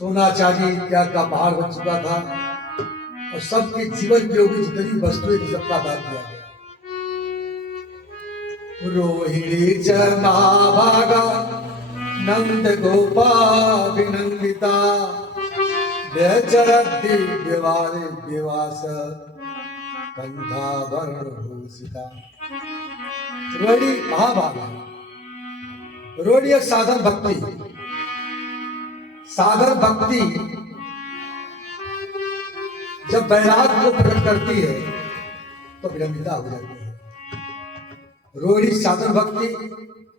सोना चांदी इत्यादि का पहाड़ बन चुका था और सबके जीवन उपयोगी जितनी वस्तुएं थी सबका दान दिया गया। रोहिणी च महाभागा नंद गोपाभिनंदिता व्यचरति विवास कंठाभरण भूषिता। रोहिणी महाभागा, रोहिणी एक साधन भक्ति, साधन भक्ति जब वैराग को प्रकट करती है तो विलंबिता हो जाती है। रोहिणी साधन भक्ति,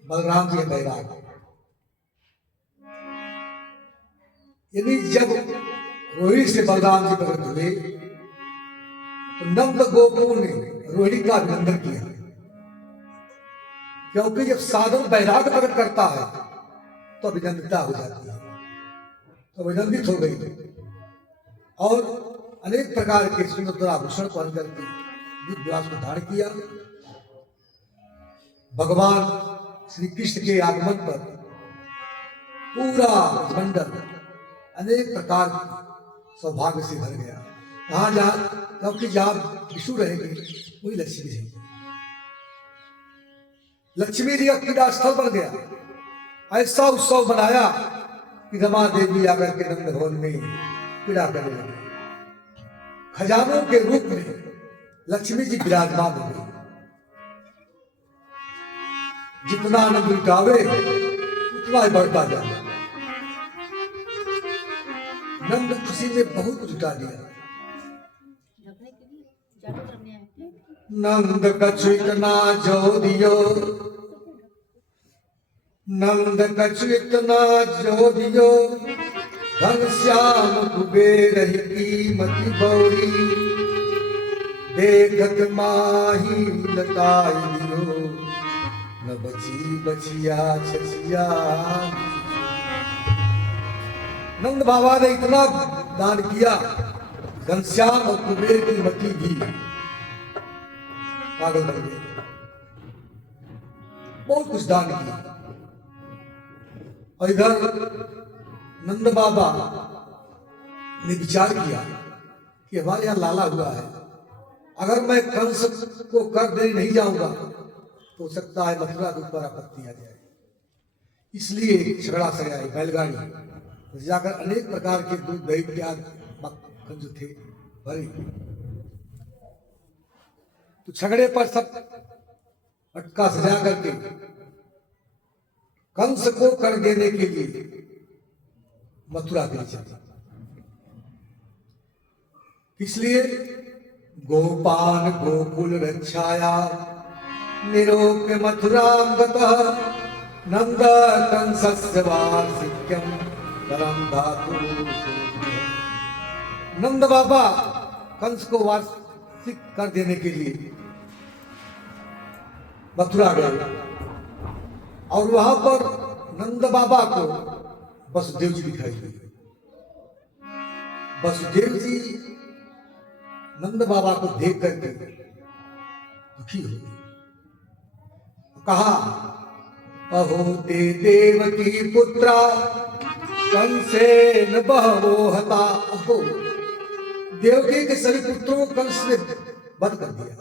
बलराम जी वैराग। यदि जब रोहिणी से बलराम जी प्रकट हुए तो नंद गोपों ने रोहिणी का अभिनंदन किया, क्योंकि जब साधन वैराग प्रकट करता है तो अभिनंदिता हो जाती है, तो अभिनंदित हो गई और अनेक प्रकार के सुंदर आभूषण पहन करके दिव्यवास को धारण किया। भगवान श्री कृष्ण के आगमन पर पूरा मंडल अनेक प्रकार के सौभाग्य से भर गया। कहा जा, क्योंकि जहां विष्णु रहेंगे वही लक्ष्मी रहेगी। लक्ष्मी जी का क्रीड़ा स्थल बन गया। ऐसा उत्सव बनाया कि रमा देवी आकर के नंद भवन में क्रीड़ा करने लगे। खजानों के रूप में लक्ष्मी जी विराजमान हो गई। जितना आनंद लुटावे उतना ही बढ़ता जाए। नंद खुशी में बहुत कुछ जुटा दिया। नंद कछु इतना जो दियो, नंद कछु इतना जो दियो, घनश्याम कुबेर की मति बौरी, देखत माही लताई दियो, न बची बचिया छछिया। नंद बाबा ने इतना दान किया, घनश्याम और कुबेर की मति भी पागल बन गए। बहुत कुछ दान किया। और इधर नंद बाबा ने विचार किया कि हमारे यहाँ लाला हुआ है, अगर मैं कंस को कर देने नहीं जाऊंगा तो हो सकता है मथुरा के ऊपर आपत्ति आ जाए। इसलिए झगड़ा से आई बैलगाड़ी तो जाकर अनेक प्रकार के दूध दही प्याज मक्खन जो थे भरे। तो झगड़े पर सब अटका सजा करके कंस को कर देने के लिए मथुरा के लिए चले। इसलिए गोपान गोकुल रक्षाया निरोप्य मथुरां गतः नंद कंसस्य वार्षिक्यं परम धातु। नंद बाबा कंस को वार्षिक कर देने के लिए मथुरा गए और वहां पर नंद बाबा को वसुदेव जी दिखाई दिए। वसुदेव जी नंद बाबा को देख करके दुखी हो गए। कहा, अहो ते देवकी पुत्रा कंसेन बहवो हता। अहो, देवकी के सभी पुत्रों को कंस ने वध कर दिया।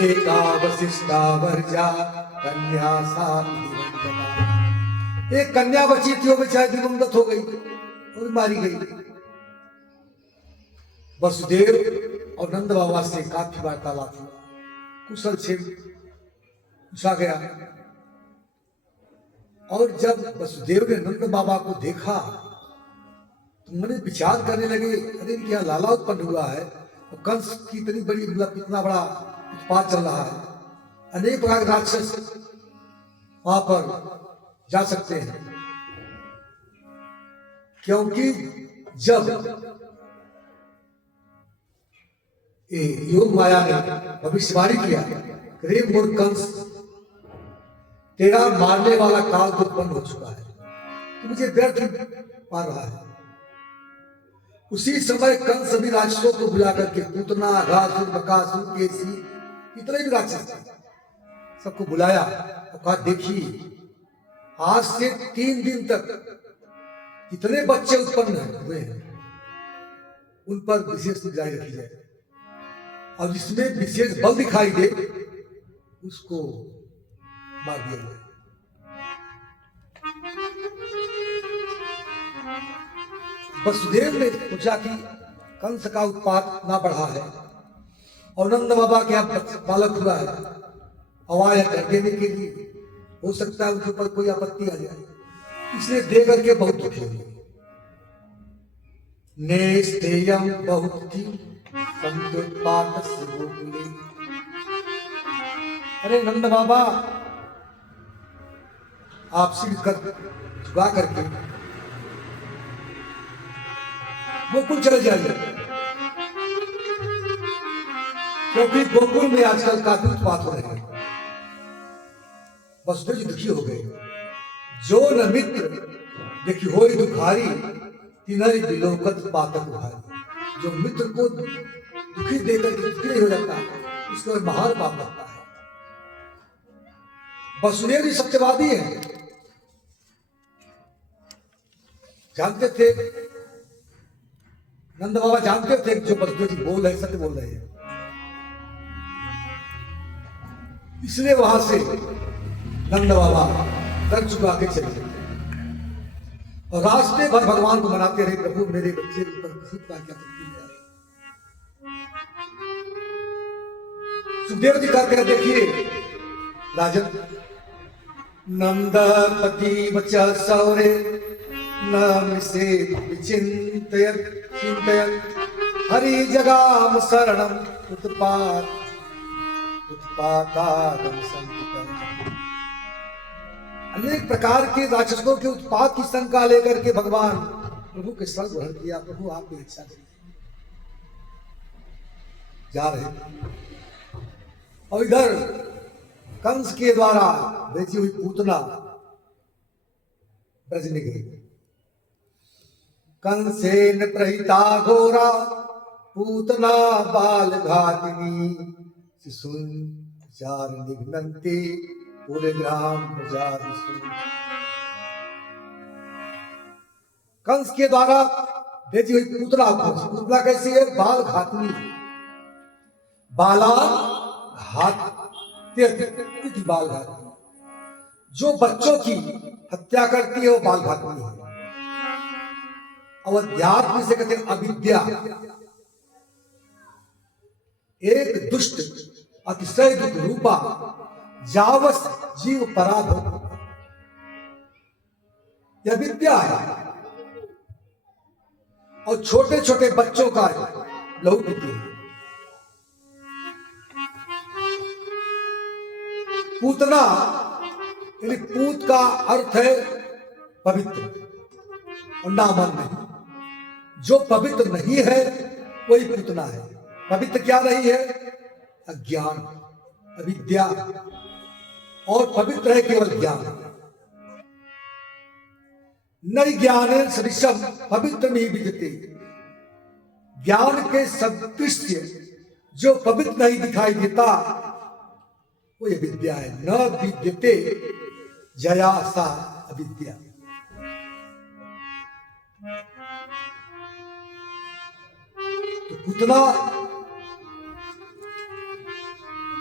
एका वशिष्ठा वर्जा कन्या सा दिवंगता। एक कन्या बची थी, वो बेचारी दिवंगत हो गई, वो भी मारी गई। वसुदेव और नंद बाबा से काफी वार्तालाप हुआ, कुशल क्षेम पूछा गया। और जब वसुदेव ने नंद बाबा को देखा तो मैंने विचार करने लगे, अरे इनके यहाँ लाला उत्पन्न हुआ है और कंस की इतनी बड़ी, मतलब इतना बड़ा उत्पात चल रहा है, अनेक प्रकार के राक्षस वहां पर जा सकते हैं। क्योंकि जब योग माया ने भविष्यवाणी किया, रे मूर्ख कंस, तेरा मारने वाला काल तो उत्पन्न हो चुका है, तो मुझे व्यर्थ मार रहा है। उसी समय कंस सभी राक्षसों को बुलाकर के, पूतना, घासुर, बकासुर, केसी, इतने भी राक्षस थे, सबको बुलाया और कहा, देखिए आज से 3 दिन तक जितने बच्चे उत्पन्न हुए हैं उन पर विशेष निगरानी रखी जाए और जिसमें विशेष बल दिखाई दे उसको मार दिया जाए। वसुदेव ने पूछा कि कंस का उत्पात ना बढ़ा है और नंद बाबा के यहाँ बालक हुआ है, हवाया कर देने के लिए हो सकता है उनके ऊपर कोई आपत्ति आ जाए, इसलिए दे करके बहुत दुखी हुए। नेस्तेयम बहुत थी संतोत्पात से गोकुले। अरे नंद बाबा आप सिर कर झुका करके गोकुल चले जाइए, क्योंकि गोकुल में आजकल काफी उत्पात हो रहे हैं। वसुदेव जी दुखी हो गए। जो न मित्र देखी होई दुखारी तिनरी विलोकत पातक भारी। जो मित्र को दुखी देकर दुखी नहीं हो जाता उसको महान पाप लगता है। वसुदेव जी सत्यवादी है, जानते थे, नंद बाबा जानते थे जो वसुदेव जी बोल रहे सत्य बोल रहे हैं, इसलिए वहां से नंद बाबा कर चुका के चले गए और रास्ते भर भगवान को मनाते रहे, प्रभु मेरे बच्चे पर किसी का क्या तकलीफ है। सुखदेव जी कहते हैं देखिए राजन, नंदपति बचा सौरे नाम से चिंतयत हरि जगाम शरणम उत्पातादम संततम। अनेक प्रकार के राक्षसों के उत्पात की शंका लेकर के भगवान प्रभु के शरण ग्रहण किया। प्रभु आप भी इच्छा करिए, जा रहे और इधर कंस के द्वारा भेजी हुई पूतना ब्रज में गई। कंसेन प्रहिता घोरा पूतना बाल घातिनी शिशुन चार निघ्नन्ति पूरे ग्राम कंस के द्वारा भेजी हुई पूतना कैसी है? बाल घातिनी, बालान घात बाल घातिनी, जो बच्चों की हत्या करती है वो बाल घातिनी है। और अध्यात्म से कहते हैं अविद्या, एक दुष्ट अतिशय दुख रूपा जावस जीव पराभव, यह विद्या है और छोटे छोटे बच्चों का लहू पीती है। पूतना यानी पूत का अर्थ है पवित्र और नामन नहीं। जो पवित्र नहीं है वही पूतना है। पवित्र क्या नहीं है? अज्ञान, अविद्या, और पवित्र है केवल ज्ञान। नई ज्ञान सदृशम पवित्र नहीं विद्यते, ज्ञान के सदृश जो पवित्र नहीं दिखाई देता वो ये विद्या है। न विद्यते जया सा अविद्या। तो पूतना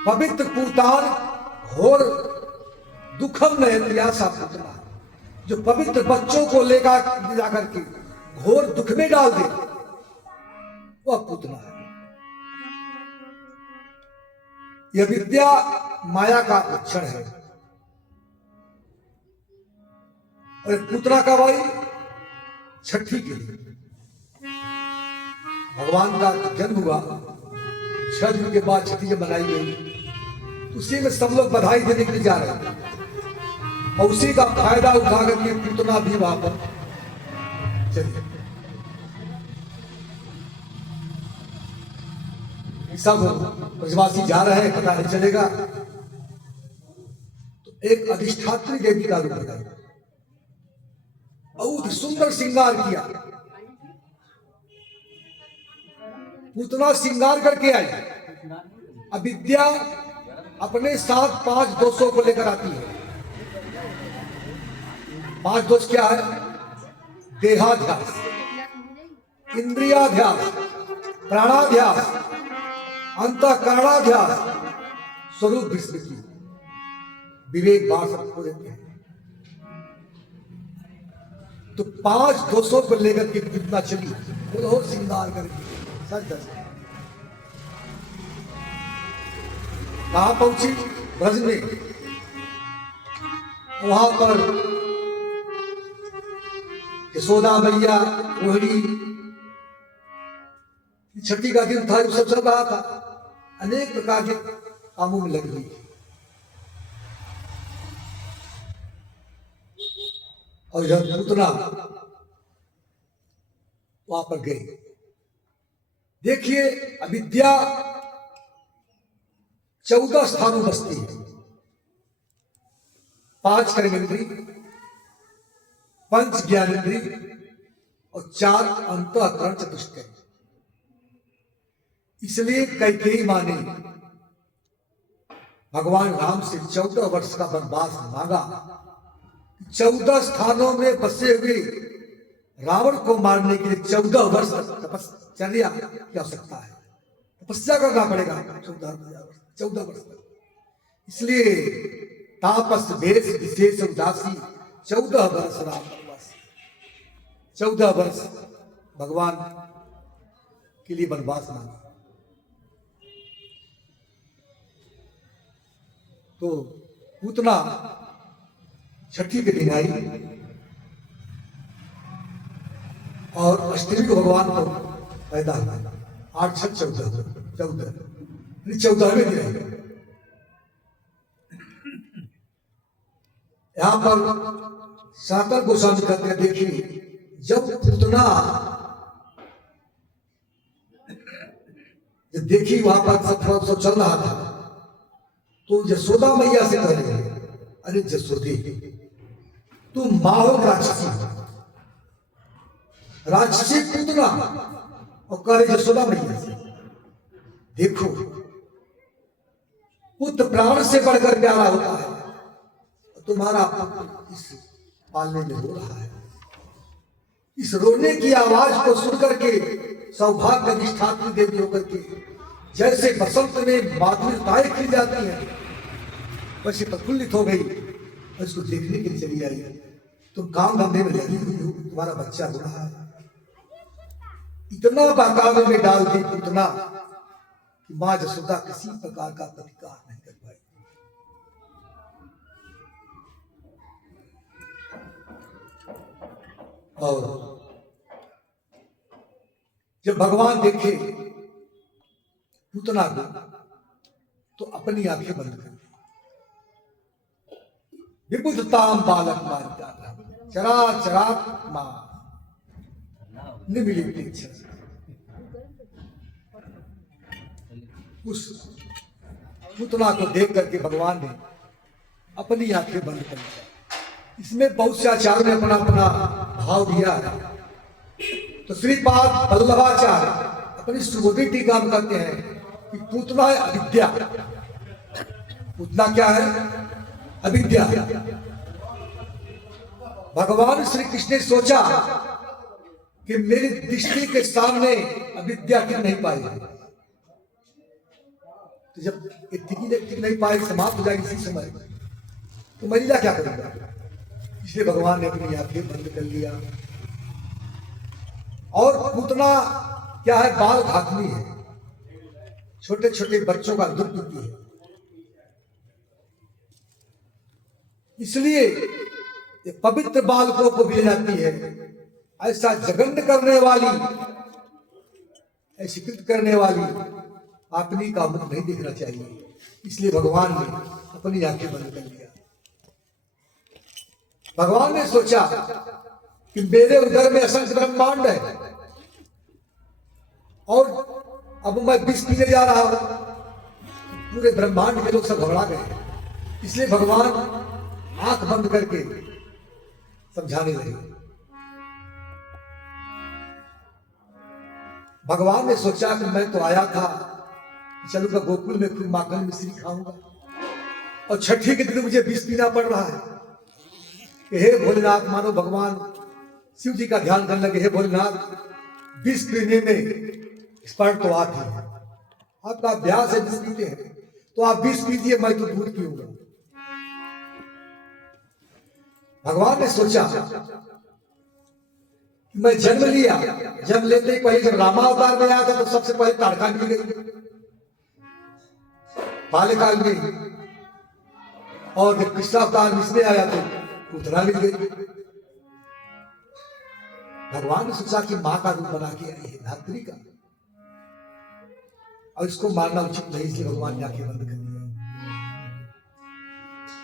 पवित्र पूतान घोर दुखम नयन सा पूतना, जो पवित्र बच्चों को लेकर जाकर के घोर दुख में डाल दे वह पूतना है। यह विद्या माया का लक्षण है। और पूतना का भाई छठी के लिए भगवान का जन्म हुआ, 6 दिन के बाद छठी जब मनाई गई, उसी में सब लोग बधाई देने के लिए जा रहे हैं और उसी का फायदा उठा करके पूतना भी वहां पर चली। सब ब्रजवासी जा रहे हैं, पता नहीं चलेगा। तो एक अधिष्ठात्री देवी का रूप बनाई, बहुत सुंदर श्रृंगार किया। पूतना श्रृंगार करके आई। अविद्या अपने साथ 5 दोषों को लेकर आती है। 5 दोष क्या है? देहाध्यास, इंद्रियाध्यास, प्राणाध्यास, अंतःकरणाध्यास, स्वरूप विस्मृति, विवेक बार सब खो देते हैं। तो 5 दोषों को लेकर के कितना चली, बहुत श्रृंगार करके सच दस कहां पहुंची, ब्रज में। वहां पर यशोदा मैया, रोहिणी, छठी का दिन था, सब चल रहा था, अनेक प्रकार के कामों में लग गई। और जब पूतना वहां पर गई, देखिए अविद्या 14 स्थानों बसती है। 5 कर्मेंद्री, 5 ज्ञानेंद्री और 4 अंतःकरण चतुष्टय। इसलिए कैकेयी मां ने भगवान राम से 14 वर्ष का वनवास मांगा। 14 स्थानों में बसे हुए रावण को मारने के लिए 14 वर्ष तक तपस्या की आवश्यकता है, तपस्या करना पड़ेगा 14 वर्ष तक। इसलिए तापस वेश विशेष उदासी 14 वर्ष राम वनवास, 14 वर्ष भगवान के लिए वनवास मांगा। तो पूतना छठी के दिन आई और अष्टमी को भगवान को पैदा हुआ। 8 6 14वें दिन। यहां पर सनातन गोस्वामी कहते हैं, देखिए जब पूतना जब देखी वहां पर सब चल रहा था, तो यशोदा मैया से कह रहे, अरे जसोदे तू माँ हो राक्षसी पूतना, और कह रहे यशोदा मैया से, देखो पुत्र प्राण से बढ़कर प्यारा होता है, तुम्हारा पुत्र इस पालने में रो रहा है। इस रोने की आवाज को सुनकर के सौभाग्य निष्ठात्री देवी होकर के जैसे बसंत में माधुर्यताएं खिल जाती हैं, वैसे प्रफुल्लित हो गई और इसको देखने के लिए चली आई। तुम काम धंधे में लगी हुई हो, तुम्हारा बच्चा हो रहा है। इतना बहकावे में डाल दी पूतना कि मां यशोदा किसी प्रकार का प्रतिकार नहीं कर पाई। और जब भगवान देखे पूतना को, तो अपनी आंखें बंद कर दी। विबुधताम बालक मारिता चरा चरात्मा निमिलित। उस पूतना को देख करके भगवान ने अपनी आंखें बंद कर दी। इसमें बहुत से आचार्यों ने अपना अपना भाव दिया है। तो श्रीपाद वल्लभाचार्य अपनी सुबोधि टीका में कहते हैं कि पूतना है अविद्या। पूतना क्या है? अविद्या। भगवान श्री कृष्ण ने सोचा कि मेरी दृष्टि के सामने अविद्या टिक नहीं पाई, तो जब टिक नहीं पाई, समाप्त हो जाएगी इसी समय, तो महिला क्या करेगा? इसलिए भगवान ने अपनी आंखें बंद कर लिया। और पूतना क्या है? बाल घातनी है, छोटे छोटे बच्चों का दूध पीती है। इसलिए ये पवित्र बालकों को भी ले जाती है। ऐसा जघन्य करने वाली, ऐसी कृत करने वाली आदमी का मुख नहीं देखना चाहिए। इसलिए भगवान ने अपनी आंखें बंद कर लिया। भगवान ने सोचा कि मेरे उदर में असंख्य ब्रह्मांड है और अब मैं विष पीने जा रहा हूं, पूरे ब्रह्मांड के लोग सब घबरा गए। इसलिए भगवान आंख बंद करके समझाने लगे। भगवान ने सोचा कि मैं तो आया था, चलूंगा गोकुल में, खूब माखन मिश्री खाऊंगा, और छठी के दिन मुझे विष पीना पड़ रहा है। हे भोलेनाथ, मानो भगवान शिव जी का ध्यान करने लगे, हे भोलेनाथ, विष पीने में स्पर्ट तो आती है, आपका अभ्यास है विष पीते हैं, तो आप विष पीजिए, मैं तो दूध पीऊंगा। भगवान ने सोचा कि मैं जन्म लिया, जन्म लेते ही पहले जब रामावतार में आया था तो सबसे पहले ताड़का मिल गई बाल्यकाल में, और जब कृष्ण अवतार में आया तो पूतना मिल गई। भगवान ने सोचा कि मां का रूप बना के आई है, धात्री का, और इसको मारना उचित नहीं, इसलिए भगवान ने आंखें बंद कर दिया।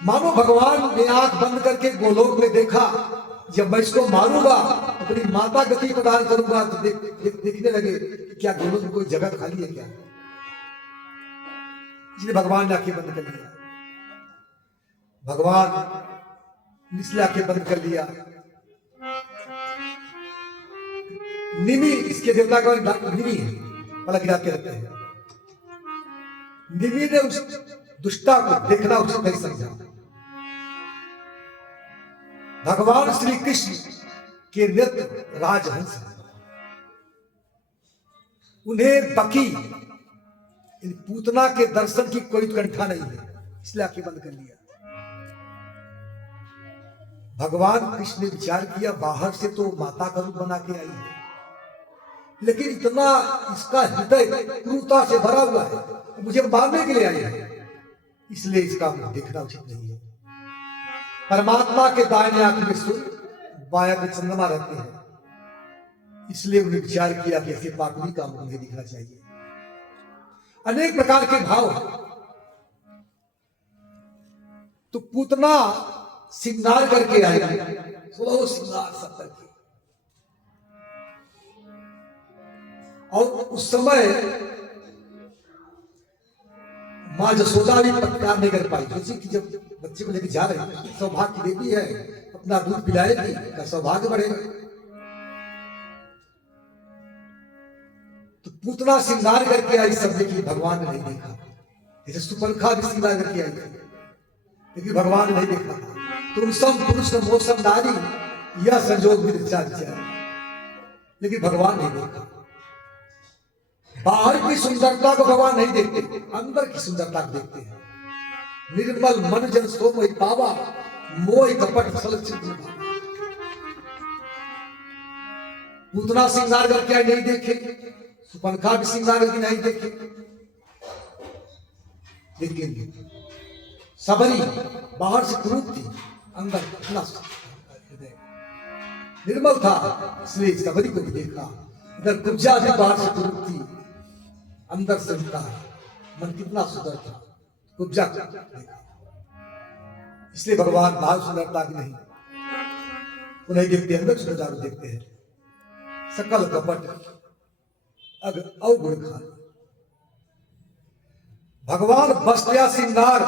मानो भगवान ने आंख बंद करके गोलोक में देखा, जब मैं इसको मारूंगा अपनी माता गति प्रदान करूंगा, तो देखने लगे क्या गोलोक में कोई जगह खाली है क्या, इसलिए भगवान ने आंखें बंद कर लिया। भगवान इसलिए आंखें बंद कर लिया। निमि, इसके देवता का निमि है, पलक गिराते रहते हैं। निमि ने उस दुष्टा को देखना उचित नहीं समझा। भगवान श्री कृष्ण के नृत्य राजहंस, उन्हें बकी इन पूतना के दर्शन की कोई उत्कंठा नहीं है, इसलिए आंखें बंद कर लिया। भगवान कृष्ण ने विचार किया, बाहर से तो माता का रूप बना के आई है, लेकिन इतना इसका हृदय क्रूरता से भरा हुआ है, मुझे मारने के लिए आई है, इसलिए इसका देखना उचित नहीं है। परमात्मा के दाहिने आंख में सूर्य, बाएं में चंद्रमा रहते हैं, इसलिए उन्हें विचार किया कि ऐसे पागुनी का मुझे दिखना चाहिए। अनेक प्रकार के भाव हैं, तो पूतना श्रृंगार करके आई, वो श्रृंगार सब करके, और उस समय मां जसोदा भी प्रतिकार नहीं कर पाई, सोची कि जब बच्चे को लेकर जा रहे हैं, सौभाग्य की देवी है, अपना दूध पिलाएगी तो सौभाग्य बढ़ेगा। तो पूतना श्रृंगार करके आई, सब देखी, भगवान ने नहीं देखा। जैसे सुपरखा भी श्रृंगार करके आई थी, लेकिन भगवान ने नहीं देखा। तुम सब पुरुष मोसम नारी, यह संजोग भी विचार, लेकिन भगवान नहीं देखा। बाहर की सुंदरता को भगवान नहीं देखते, अंदर की सुंदरता को देखते हैं। निर्मल मन जन सो मोहि पावा, मोह कपट छल छिद्र। पूतना श्रृंगार करके नहीं देखे, सुपनखा भी श्रृंगार करके नहीं देखे, लेकिन सबरी बाहर से क्रूर थी, अंदर इतना निर्मल था, इसलिए सबरी को भी देखा। इधर कुब्जा भी बाहर से क्रूर थी, अंदर से उनका मन कितना सुंदर था, कुब्जा देखा। इसलिए भगवान बाहर सुंदरता की नहीं, उन्हें देखते, अंदर सुंदरता को देखते हैं। सकल कपट अवगुण खान, भगवान वस्त्र या श्रृंगार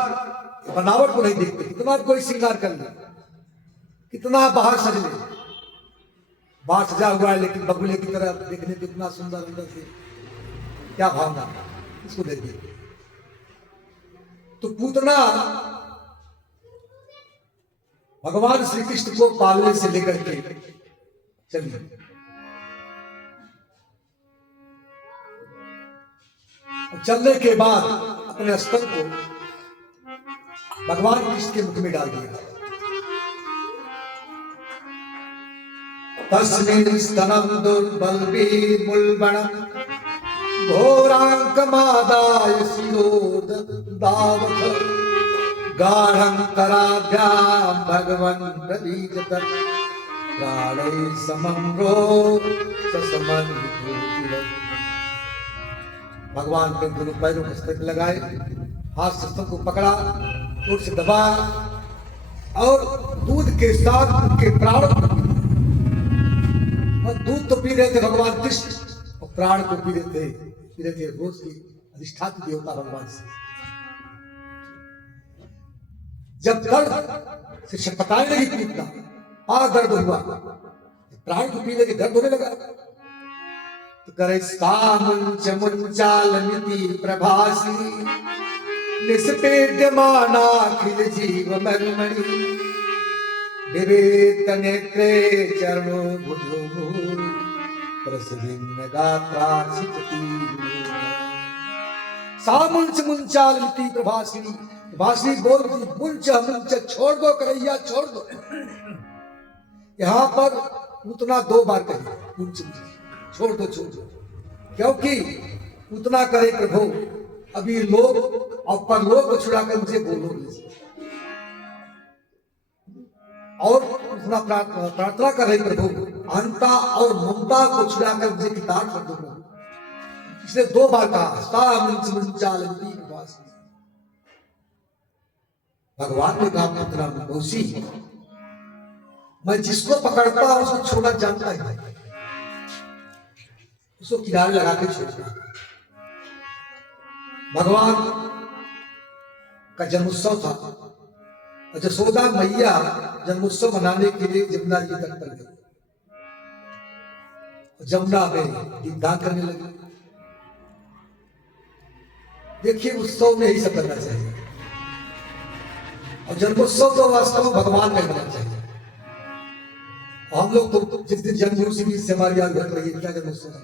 बनावट को नहीं देखते, कितना कोई श्रृंगार कर ले, कितना बाहर सज ले, बाहर सजा हुआ है लेकिन बगुले की तरह देखने को इतना सुंदर, अंदर से क्या भावना, इसको देखिए। तो पूतना भगवान श्री कृष्ण को पालने से लेकर के चलिए, चलने के बाद अपने स्तन को भगवान कृष्ण के मुख में डाल दिया। तस्मिन् स्तनम दुर्बलवीर्मुल्बणम् घोरांकमादाय शिरोदावथ गाढ़ंतराभ्याम भगवन् प्रदीजत प्राणे समम्रो ससमन। भगवान के दोनों पैरों को स्तन लगाए, हाथ से स्तन को पकड़ा, दूर से दबाया, और दूध के साथ उनके प्राण दूध तो पी रहे थे भगवान कृष्ण, और प्राण को पी रहे थे रोज की अधिष्ठात्री देवता भगवान से। जब दर्द से छटपटाने लगी पूतना, दर्द हुआ, प्राण को पीने के दर्द होने लगा, तो करे सामुंच मुंचालमिति प्रभासी निष्पेद्यमाना अखिल जीव मर्मणि विवेक नेत्रे चरणो भुजो प्रसन्न गात्रा सिचती सामुंच मुंचालती प्रभासिनी। प्रभासिनी बोलती मुंच मुंच छोड़ दो करैया छोड़ दो। यहां पर उतना 2 बार कही मुंच मुंच छोड़ दो छोड़ दो, क्योंकि उतना करे प्रभु अभी लोग और परलोक को छुड़ाकर मुझे बोलोगे, और उतना प्रार्थना कर रहे प्रभु अहंता और ममता को छुड़ाकर मुझे किताब कर दो। इसने 2 बार कहा भगवान ने कहा पुत्रा मौसी, मैं जिसको पकड़ता हूं उसको छोड़ना जानता ही नहीं, उसको किनारे लगा के छोड़ता। भगवान का जन्मोत्सव था और जसोदा मैया जन्मोत्सव मनाने के लिए जमुना जी तक पर गई। जमुना में दीपदान करने लगी। देखिए उत्सव में ही सब करना चाहिए, और जन्मोत्सव तो वास्तव में भगवान का करना चाहिए। हम लोग तो जिस दिन जन्म उसी दिन से हमारी याद घट रही है क्या जन्मोत्सव है,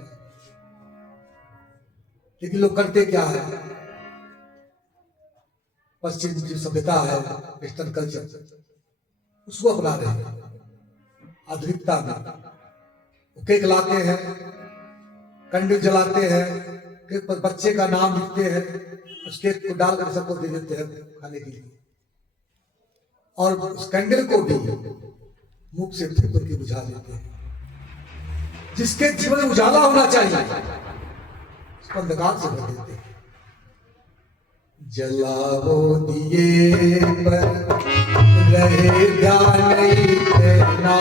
लेकिन लोग करते क्या है, पश्चिम जो सभ्यता है वेस्टर्न कल्चर उसको अपना रहे हैं आधुनिकता में। केक लाते हैं, कैंडल जलाते हैं, केक पर बच्चे का नाम लिखते हैं, उस केक को डालकर सबको दे देते हैं खाने के लिए, और उस कैंडल को भी मुख से फूंक करके बुझा देते हैं। जिसके जीवन में उजाला होना चाहिए उसको अंधकार से भर देते हैं। जलाओ दिए पर रहे ध्यान देना,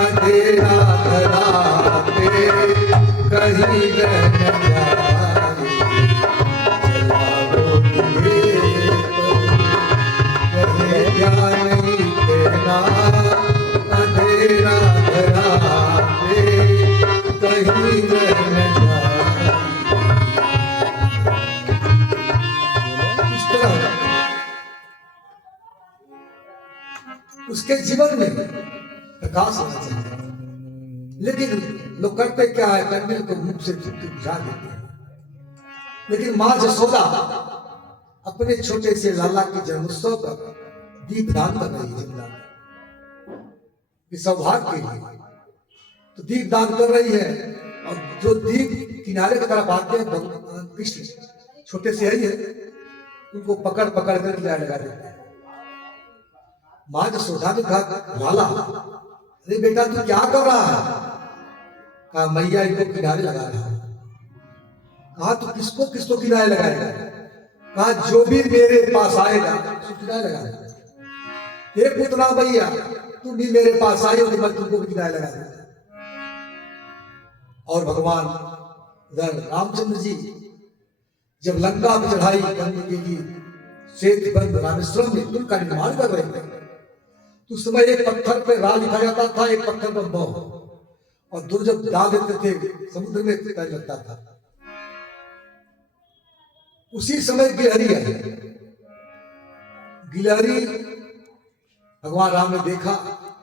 अंधेरा धरा पे कहीं रह न जाए। जलाओ दिए पर रहे ध्यान देना, अंधेरा धरा पे कहीं रह न जाए। उसके जीवन में प्रकाश होना चाहिए, लेकिन लोग करते क्या है, कैंडल को मुख से बुझा देते हैं। लेकिन मां जसोदा अपने छोटे से लाला के जन्मोत्सव पर दीप दान कर रही है जमुना में, सौभाग्य के लिए तो दीप दान कर रही है। और जो दीप किनारे की तरफ आते हैं भगवान कृष्ण छोटे से ही है, उनको पकड़ पकड़ कर किनारे लगा देते हैं। मां जसोदा ने कहा लाला अरे बेटा तू क्या कर रहा है? कहा मैया इनको किनारे लगा रहा है। कहा तू किसको किसको किनारे लगाएगा? कहा जो भी मेरे पास आएगा उसको किनारे लगाएगा। हे पुतना भैया तुम भी मेरे पास आए हो तो मैं तुमको भी किनारे लगा दूंगा। और भगवान उधर रामचंद्र जी जब लंका में चढ़ाई करने के लिए श्वेत बंद रामेश्वरम में पुल का निर्माण कर रहे थे, तो उस समय एक पत्थर पे रा लिखा जाता था, एक पत्थर पर बौ, और दूर जब डाल देते थे समुद्र में तैरने लगता था। उसी समय गिलहरी आई। गिलहरी भगवान राम ने देखा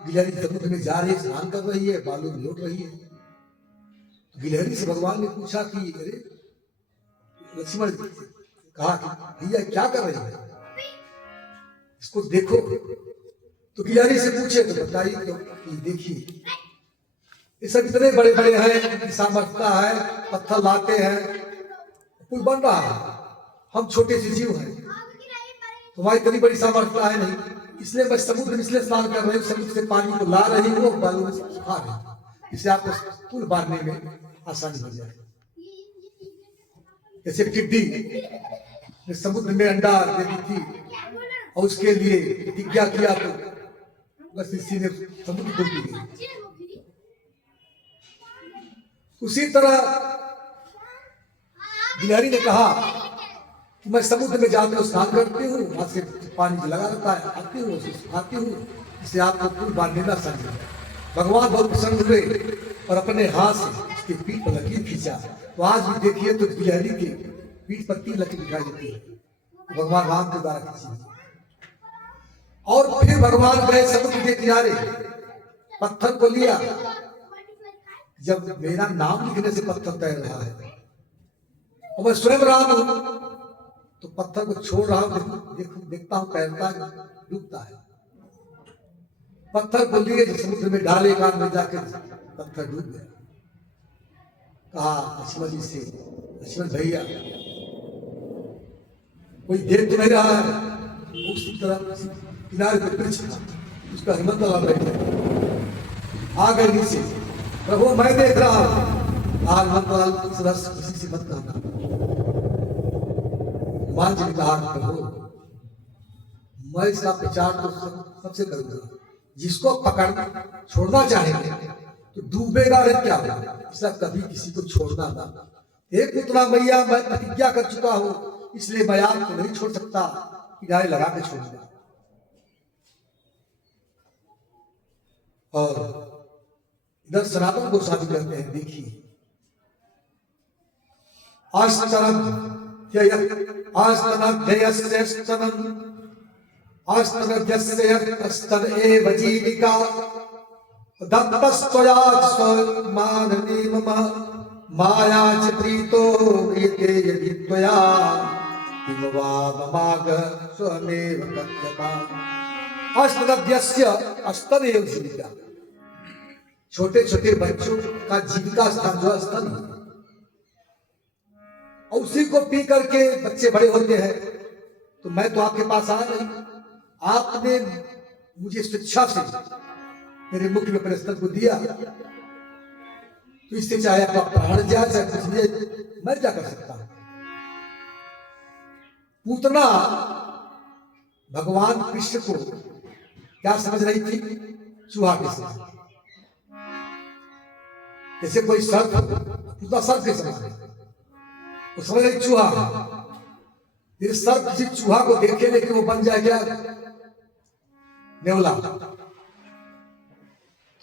गिलहरी समुद्र में जा रही है, स्नान कर रही है, बालू में लौट रही है। गिलहरी से भगवान ने पूछा कि अरे लक्ष्मण कहा कि भैया क्या कर रही है, इसको देखो। तो गिलहरी से पूछे तो बताइए कि देखिए ये सब इतने बड़े बड़े हैं, सामर्थ्यता है, पत्थर लाते हैं, पुल बन रहा है, हम छोटे से जीव हैं, तुम्हारी इतनी बड़ी सामर्थ्यता है नहीं, इसलिए मैं समुद्र में इसलिए स्नान कर रही हूँ, समुद्र से पानी को ला रही हूँ और बालू में सुखा रही हूँ, इससे आपको पुल बांधने में आसानी हो जाए। जैसे टिड्डी समुद्र में अंडा देती थी और उसके लिए प्रतिज्ञा किया तो बस इसी ने समुद्र को दी गई। उसी तरह गिलहरी ने कहा कि मैं समुद्र में जाकर स्नान करती हूँ, वहां से पानी लगा रहता है, आती हूँ उसे सुखाती हूँ, इससे आपको पुल बांधने में आसानी हो जाए। भगवान बहुत प्रसन्न हुए और अपने हाथ से उसके पीठ पर लकीर खींचा। तो आज भी देखिए तो गिलहरी के पीठ पर 3 लकीर दिखाई देती है, भगवान राम के द्वारा खींची। और फिर भगवान गए समुद्र के किनारे, पत्थर को लिया। जब मेरा नाम लिखने से पत्थर तैर रहा है और मैं स्वयं राम हूं, तो पत्थर को छोड़ रहा हूं, देखता हूं तैरता डूबता है। पत्थर को लिए समुद्र में डाले, कान में जाकर पत्थर डूब गया। कहा लक्ष्मण जी से, लक्ष्मण भैया कोई देख तो नहीं रहा है। उस तरफ किनारे पे वृक्ष था, उस पर हनुमत लाल बैठे, आ गए नीचे। प्रभु मैं देख रहा हूं। हनुमत लाल किसी से मत कहना। हनुमान जी ने कहा प्रभु मैं इसका प्रचार तो सबसे करूंगा, जिसको पकड़ छोड़ना चाहेंगे तो डूबेगा नहीं, क्या होगा, इसलिए कभी किसी को छोड़ना ना। एक पुतना मैया मैं प्रतिज्ञा कर चुका हूं, इसलिए मैं आपको नहीं छोड़ सकता, किनारे लगा के छोड़ूंगा। और इधर सनातन गोस्वामी कहते हैं, देखिए जीविका दत्तस्त्वया स्वमानने मम माया च प्रीतो क्रियते यदि त्वया किम वा ममाग स्वमेव कथ्यता। अष्टदध्यस्य अस्तनेव जीविका, छोटे छोटे बच्चों का जीविका स्थान जो स्तन है, और उसी को पी करके बच्चे बड़े होते हैं। तो मैं तो आपके पास आया नहीं, आपने मुझे स्वेच्छा से मेरे मुख में अपने स्तन को दिया, तो इससे चाहे आपका प्राण जाए चाहे कुछ भी, मैं क्या कर सकता हूं। पूतना भगवान कृष्ण को क्या समझ रही थी, चूहा के समान। जैसे कोई सर्प, पूतना सर्प के समान है, वो समझ रही चूहा। फिर सर्प किसी चूहा को देखे लेकिन वो बन जाए क्या, नेवला।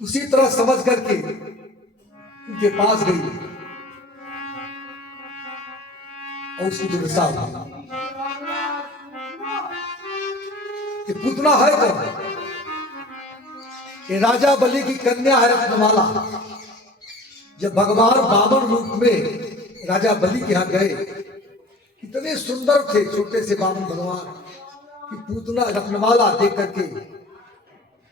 उसी तरह समझ करके उनके पास गई और उसकी जो दशा हुई कि पूतना है कौन, ये राजा बलि की कन्या है रत्नमाला। जब भगवान वामन रूप में राजा बलि के यहां गए, कितने सुंदर थे छोटे से वामन भगवान की पूतना रत्नमाला देख करके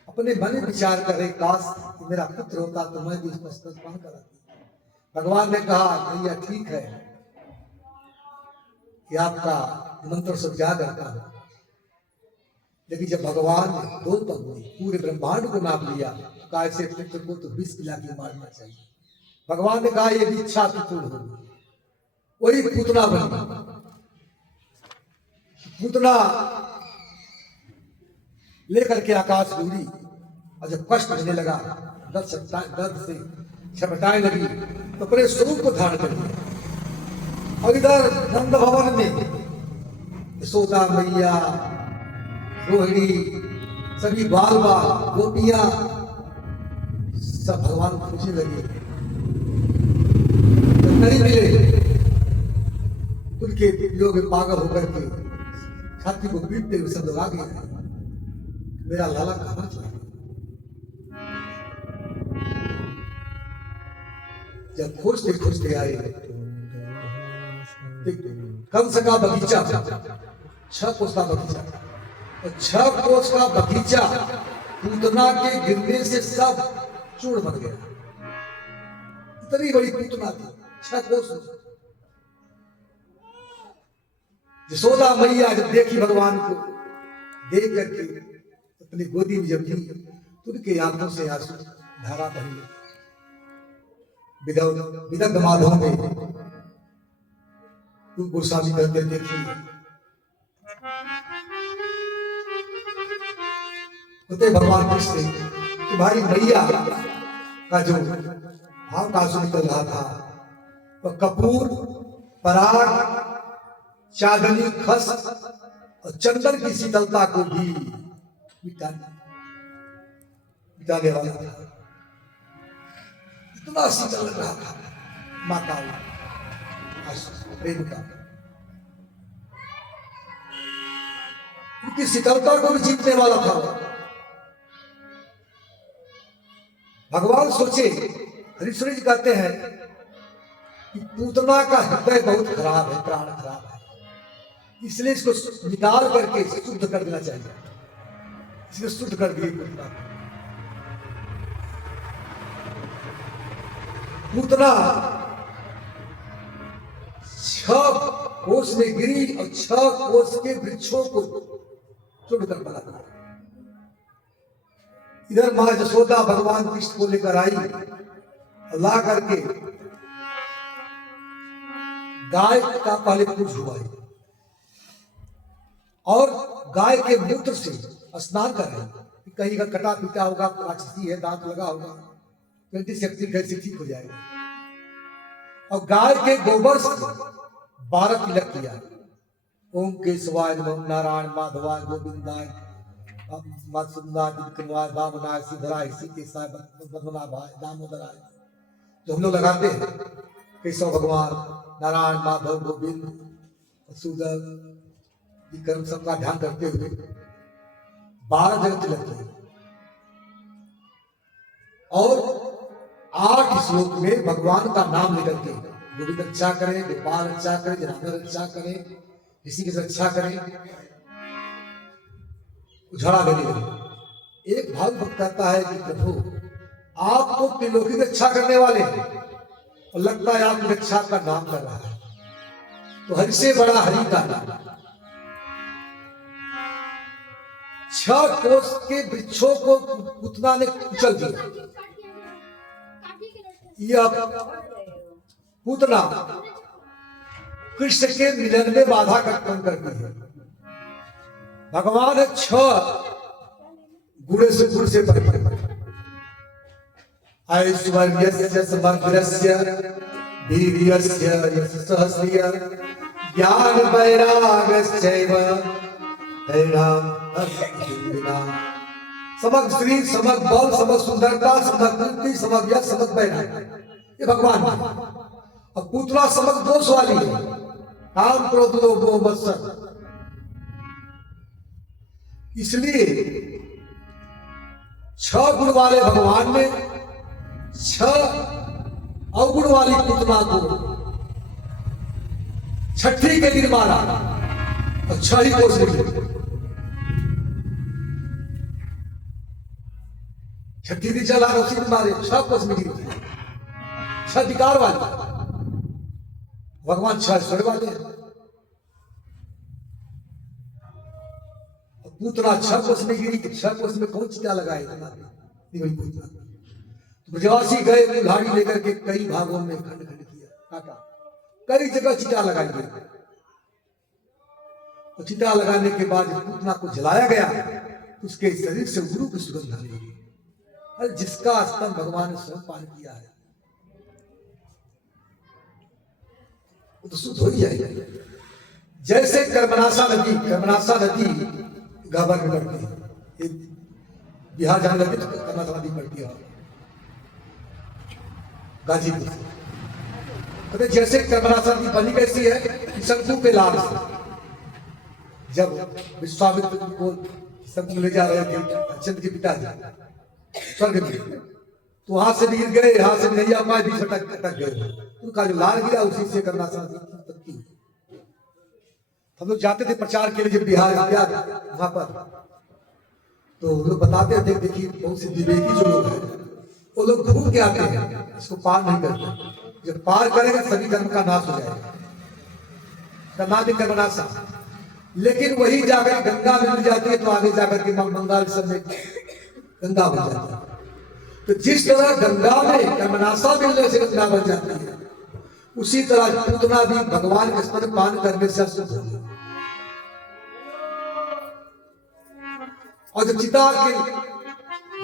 अपने मन में विचार कर रहे, काश मेरा पुत्र होता तो मैं भी इसको स्तनपान कराती। भगवान ने कहा भैया ठीक है कि आपका निमंत्रण स्वीकार करता हूं, लेकिन जब भगवान ने दो पग में पूरे ब्रह्मांड को नाप लिया, कहा ऐसे पुत्र को तो 20 पिला के मारना चाहिए। भगवान ने कहा ये भी इच्छा की पूर्ण होगी। वही पूतना बनी। पूतना लेकर के आकाश उड़ी, और जब कष्ट होने लगा, दर्द से छपटाने लगी, तो अपने स्वरूप को धारण कर लिया। और इधर नंद भवन में यशोदा मैया, रोहिणी, सभी बाल बाल गोपियां सब भगवान को पूछने लगे। नहीं मिले, उनके लोग पागल होकर के छाती को पीटते हुए सब लोग आ गए, मेरा लाला कहां चला गया। जब खोजते खोजते आए, कंस का बगीचा, 6 कोस का बगीचा, और 6 कोस का बगीचा पूतना के गिरने से सब चूर्ण बन गया। इतनी बड़ी पूतना थी, 6 कोस। यशोदा मैया जब देखी भगवान को, देख करके अपनी गोदी में जब ली, तो उनके आंखों से आंसू धारा बही। विदग्ध माधव में तुम गोस्वामी कहते देखिए, भगवान कृष्ण तुम्हारी मैया का जो भाव का निकल रहा था, वह कपूर, पराग, चांदनी, खस और चंदन की शीतलता को भी मिटाने वाला था। इतना शीतल लग रहा था माता प्रेम का। उनकी शीतलता को भी जीतने वाला था। भगवान सोचे, हरीश्वरी जी कहते हैं कि पूतना का हृदय बहुत खराब है, प्राण खराब है, इसलिए इसको निकाल करके शुद्ध कर देना चाहिए। इसलिए शुद्ध कर दिए पूतना। पूतना 6 कोस में गिरी और 6 कोस के वृक्षों को तोड़कर बना दिया। इधर मां यशोदा भगवान कृष्ण को लेकर आई और ला करके गाय का पहले पूज हुआ और गाय के मूत्र से स्नान कर रहे, कहीं का कटा पीटा होगा, राक्षसी है, दांत लगा होगा, तो शक्ति कैसे ठीक हो जाएगा। और गाय के गोबर से 12 तिलक किया। ओम केशवाय नमः, नारायण माधवाय गोविंदाय मधुसूदनाय विक्रमाय वामनाय सिद्धराय सीतेशाय पद्मनाभाय दामोदराय, जो हम लोग लगाते हैं केशव भगवान, नारायण माधव गोविंद मधुसूदन विक्रम, सबका ध्यान करते हुए 12 जगह तिलक किए। और 8 श्लोक में भगवान का नाम लेकर के गोविंद रक्षा करें, गोपाल रक्षा करें, जनार्दन रक्षा करें, ऋषि की रक्षा करें, उझाड़ा देने लगे। एक भाव भक्त कहता है कि प्रभु आप तो त्रिलोकी की रक्षा करने वाले हैं और लगता है आप रक्षा का नाम कर रहा है, तो हरि से बड़ा हरि का नाम। 6 कोस के वृक्षों को पूतना ने कुचल दिया। यह पूतना कृष्ण के मिलन में बाधा उत्पन्न करती है। भगवान 6 गुण से ऐश्वर्यस्य समग्रस्य वीर्यस्य यशस्स्य ज्ञान वैराग्यश्चैव समग्र श्री, समग्र बल, समग्र सुंदरता, समग्र कीर्ति, समग्र यश, समग्र वैराग्य, ये भगवान है। और पूतना समग्र दोष वाली है, काम क्रोध लोभ मोह मत्सर। इसलिए 6 गुण वाले भगवान ने 6 अवगुण वाली पूतना को 6ठी के दिन मारा और 6 ही कोस निकले। 6ठी दिन चला उसी दिन मारे, 6 कोस में गिरी, 6 विकार वाले भगवान, 6 ऐश्वर्य वाले हैं। पूतना 6 कोस में गिरी, 6 कोस में कौन चिता लगाए? पूतना ब्रजवासी गए कुल्हाड़ी लेकर के कई भागों में खंड खंड किया, काटा, कई जगह चिता लगाई गई। तो चिता लगाने के बाद पूतना को जलाया गया, उसके शरीर से गुरु की सुगंध आने लगी। अरे जिसका स्तन भगवान ने स्वयं पान किया है वो तो शुद्ध हो ही जाएगा। जैसे कर्मनाशा नदी गाभा में पड़ती है, बिहार जाने लगे तो कर्मनाशा नदी पड़ती है गाजीपुर से। तो जैसे कर्मनाशा नदी बनी कैसी है, शंकु पे लाल से जब विश्वामित्र को शंकु ले जा रहे थे चंद्र के पिताजी स्वर्ग में, तो वहां से गिर गए, यहां से नैया पाए भी अटक गए। उनका जो लाल गिरा उसी से कर्मनाशा नदी की उत्पत्ति हुई। हम लोग जाते थे प्रचार के लिए जब बिहार गया वहां पर, तो लोग बताते थे, देखिए बहुत से विवेकी जो लोग हैं वो लोग घूम के आते हैं, इसको पार नहीं करते। जब पार करेंगे सभी धर्म का नाश हो जाएगा, कर्नाटक कर्मनाशा। लेकिन वही जाकर गंगा मिल जाती है तो आगे जाकर के बंगाल सब में गंगा बन जाती है। तो जिस तरह गंगा में कर्मनाशा मिलने से गंगा बन जाती है, उसी तरह पूतना भी भगवान के स्तन पान करने से शुद्ध हो गई। और जब चिता की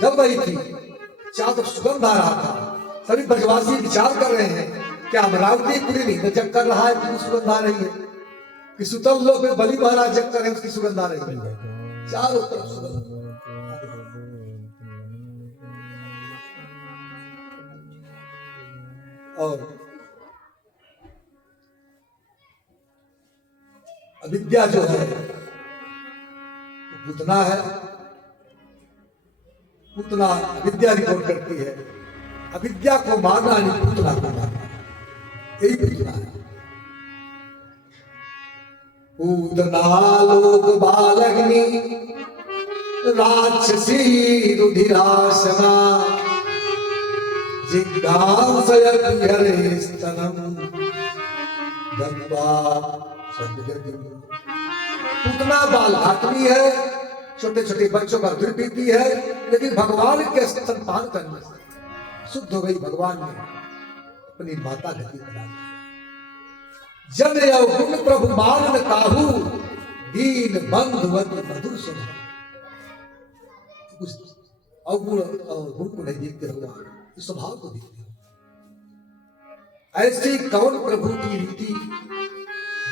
जब वही थी, चारों तरफ सुगंध आ रहा था, सभी ब्रजवासी विचार कर रहे हैं क्या अमरावती पूरी नहीं जग कर रहा है, पूरी सुगंध आ रही है, कि सुतल लोग में बलि महाराज जग कर रहे हैं, उसकी सुगंध आ रही है, चारों तरफ सुगंध। और अविद्या जो है पूतना है, पूतना अविद्या रिपोर्ट करती है। अविद्या को मारना नहीं, पूतना को मारना, यही पूतना है। पूतना लोक बालग्नि राक्षसी रुधिरासना जिज्ञासयति स्तनम दत्वा सद्गति। पूतना बाल घाटनी है, छोटे छोटे बच्चों का दूध पीती है, लेकिन भगवान के स्तनपान करने से शुद्ध हो गई। भगवान ने अपनी माता गति बना दी। जन गुण प्रभु मान काहू दीन बंधुवत मधुर सुन। उस अवगुण और गुण को नहीं देखते भगवान, इस स्वभाव को देखते। ऐसी कौन प्रभु की रीति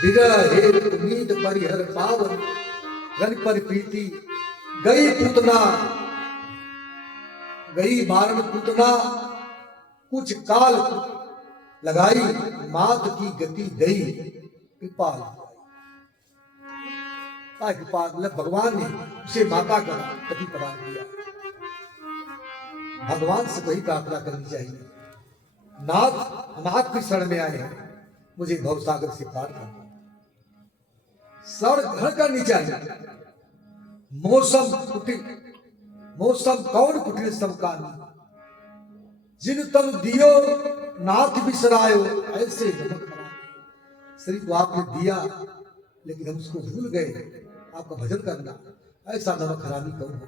विरह हेत उम्मीद परिहर पावन रन पर प्रीति। गई पूतना, गई मारण पूतना, कुछ काल लगाई मात की गति दई कृपाल। कृपाल मतलब भगवान ने उसे माता का गति प्रदान किया। भगवान से वही प्रार्थना करनी चाहिए, नाथ हम आपकी शरण में आए हैं, मुझे भवसागर से पार करना। शरण घर करनी चाहिए। मौसम कुटिल, मौसम कौन कुटिल समकानी। जिन तम दियो नाथ बिसरायो ऐसे नमक हरामी। शरीर को आपने दिया लेकिन हम उसको भूल गए, आपका भजन करना, ऐसा नमक हरामी कौन हो।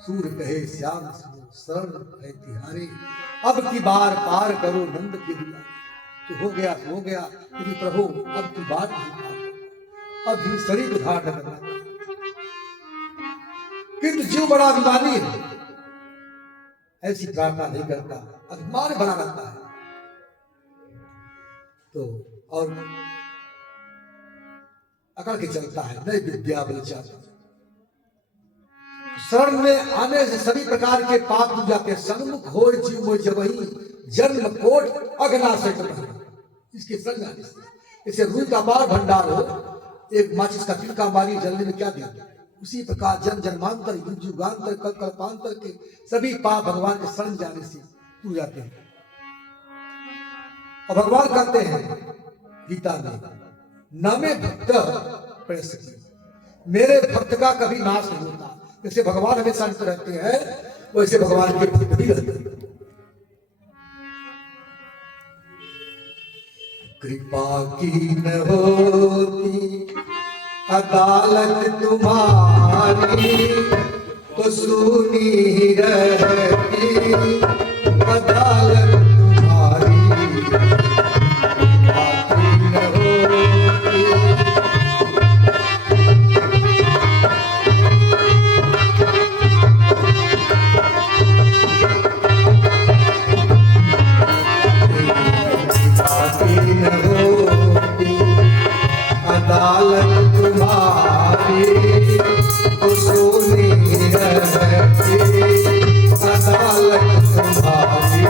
सूर्य कहे श्याम शरण है तिहारे, अब की बार पार करो नंद की दुआ। तो हो गया तो हो गया, लेकिन प्रभु अब की बात नहीं पार, अब भी शरीर को धारण करना। किंतु जीव बड़ा अभिमानी है, ऐसी प्रार्थना नहीं करता, अभिमान बना रहता है। तो और अकड़ के चलता है, नई विद्या बल चाहता। शरण में आने से सभी प्रकार के पाप दूर जाते हैं। सन्मुख हो जीव मोह जबहि जन्म कोट अगना से इसके संग जाने से। इसे रुई का बार भंडार हो, एक माचिस का तिनका मारी जलने में क्या देते। उसी प्रकार जन्म जन्मांतर युग युगांतर कल कल्पांतर के सभी पाप भगवान के शरण जाने से दूर जाते हैं। और भगवान कहते हैं गीता में, न में भक्त प्रसकी, मेरे भक्त का कभी नाश नहीं होता। जैसे भगवान हमेशा अंत रहते हैं, वैसे भगवान के भक्त भी रहते हैं। कृपा की न होती अदालत तुम्हारी, तो सुनी रहती अदालत तुम्हारी। कृपा की न होती अदालत तुम्हारी, तो सोनी रहती अदालत तुम्हारी।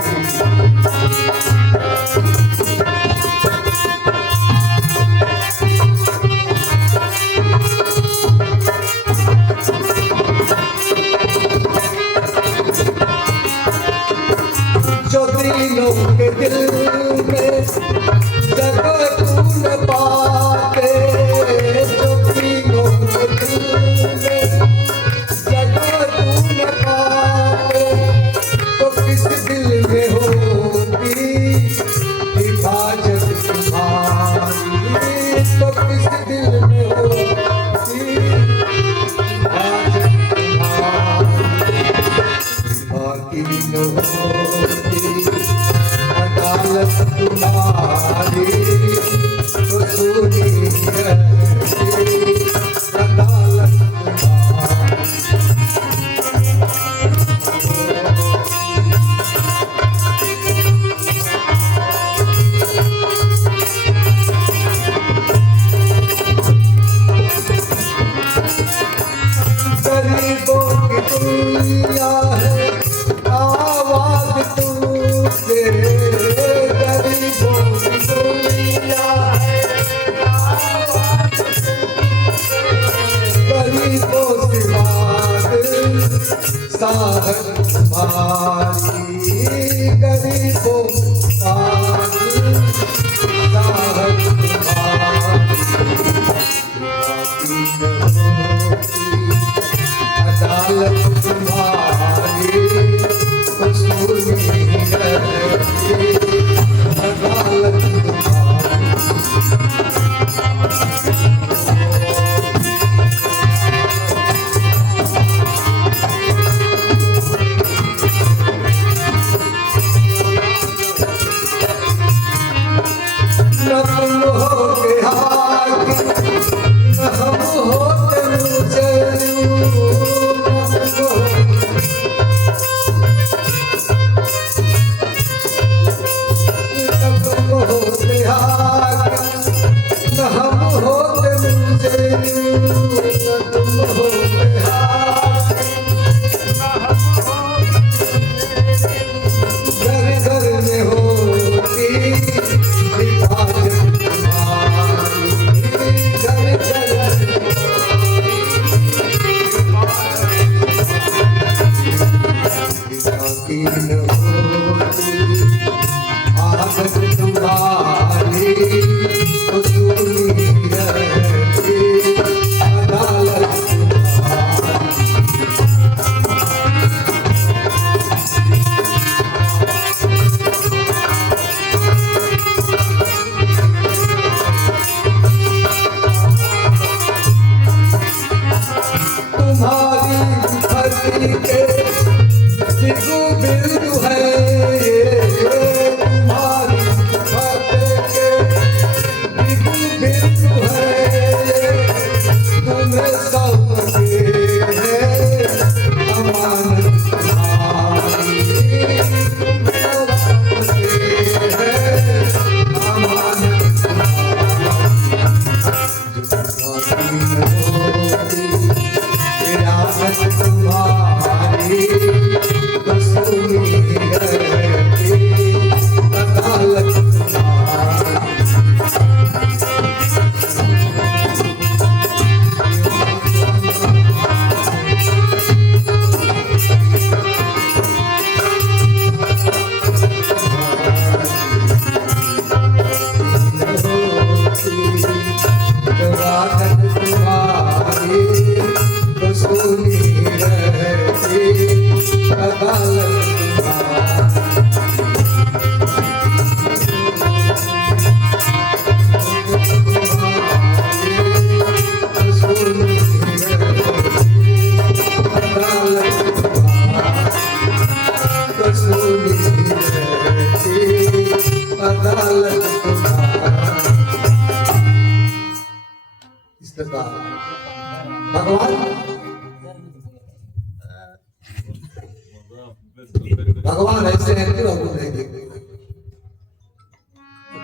जो दिलों के दिल में जगह तून पाते, जो दिलों के दिल में जगह तून पाते, तो किस दिल में होती हिफाजत तुम्हारी। तो किस दिल में होती हिफाजत तुम्हारी। बाकी न होती अदालत हो पास चाहत अदालत तुम्हारी कसूर नहीं रहती अदालत भगवान ऐसे हैं कि हम नहीं देखते,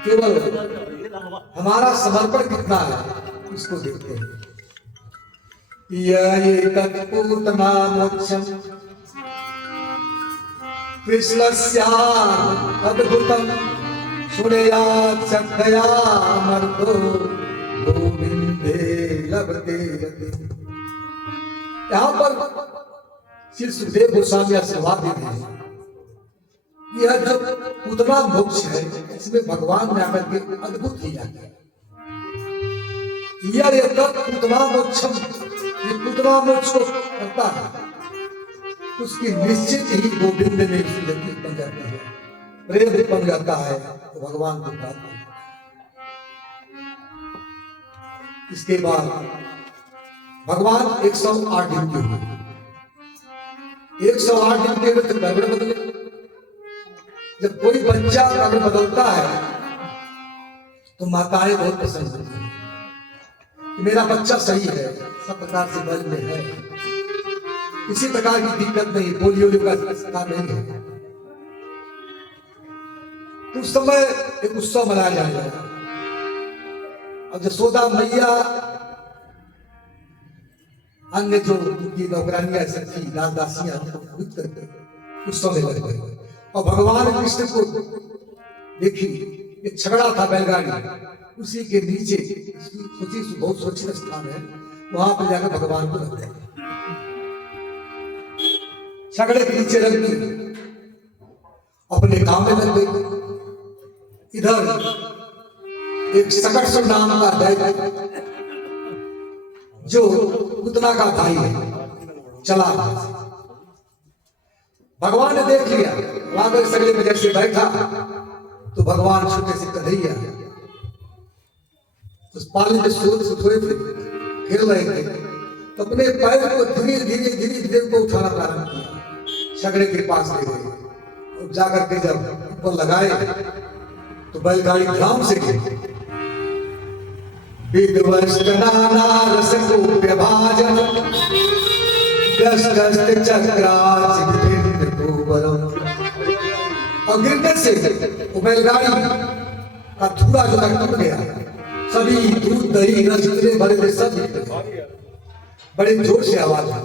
केवल हमारा समर्पण कितना है इसको देखते हैं। तत्पूतना मोक्षम कृष्णस्या अद्भुतम सुनेयात् श्रद्धया मर्दो गोविंदे लभते रते। यहाँ पर श्री सुखदेव गोस्वामी आशीर्वाद देते हैं। यह जो पूतना मोक्ष है इसमें भगवान ने आकर के अद्भुत लीला किया। यह पूतना मोक्षम, ये पूतना मोक्ष को करता है उसकी निश्चित ही गोविंद में गति बन जाती है, प्रेम बन जाता है तो भगवान को प्राप्त होता है। इसके बाद भगवान 108 दिन के हुए, 108 दिन के बाद कर्ण बदले। जब कोई बच्चा अगर बदलता है तो माताएं बहुत पसंद होती है, मेरा बच्चा सही है, सब प्रकार से बल में है, किसी प्रकार की दिक्कत नहीं, पोलियो का शिकार नहीं है। तो उस समय एक उत्सव मनाया जाएगा। अब जसोदा मैया अन्य जो उनकी नौकरानियां सखी दासियां खुद करके उत्सव में लग गए और भगवान कृष्ण को देखी एक छगड़ा था बैलगाड़ी, उसी के नीचे बहुत सुरक्षित स्थान है, वहां पर जाकर भगवान को रख दिया, छगड़े के नीचे रख दी अपने काम में लग गई। इधर एक सकट नाम का दैत्य जो पूतना का भाई है चला, भगवान ने देख लिया, रावण सगले में जैसे बैठा तो भगवान छोटे से कन्हैया उस पानी में सूरज से थोड़े खेल रहे थे, तो अपने पैर को धीरे धीरे धीरे धीरे को उठाना प्रारंभ किया, सगड़े के पास ले गए और जाकर के जब ऊपर लगाए तो बैलगाड़ी ध्यान से गई। विध्वस्त नाना रस को विभाजन व्यस्त चक्राच विभिन्न गोबरम, और गिरने से वो बैलगाड़ी का धुआं जो टूट गया, सभी दूध दही रस जितने भरे थे सब निकल गए। बड़े जोर से आवाज आई,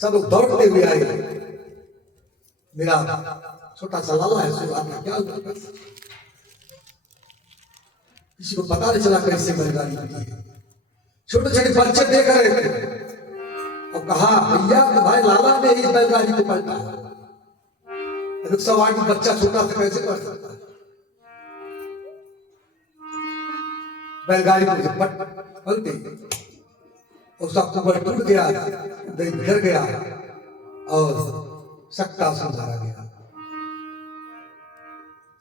सब लोग दौड़ते हुए आए। मेरा छोटा सा लाला है, सो आपने क्या हुआ? किसी को पता नहीं चला कैसे बैलगाड़ी होती है। छोटे छोटे बच्चे देख रहे थे और कहा भैया तो भाई लाला ने इस बैलगाड़ी को पलटा है। 108 बच्चा छोटा सा कैसे पढ़ सकता है? बैलगाड़ी को पलटे, उसका कुबर टूट गया, गिर गया और सक्तासुर मारा गया।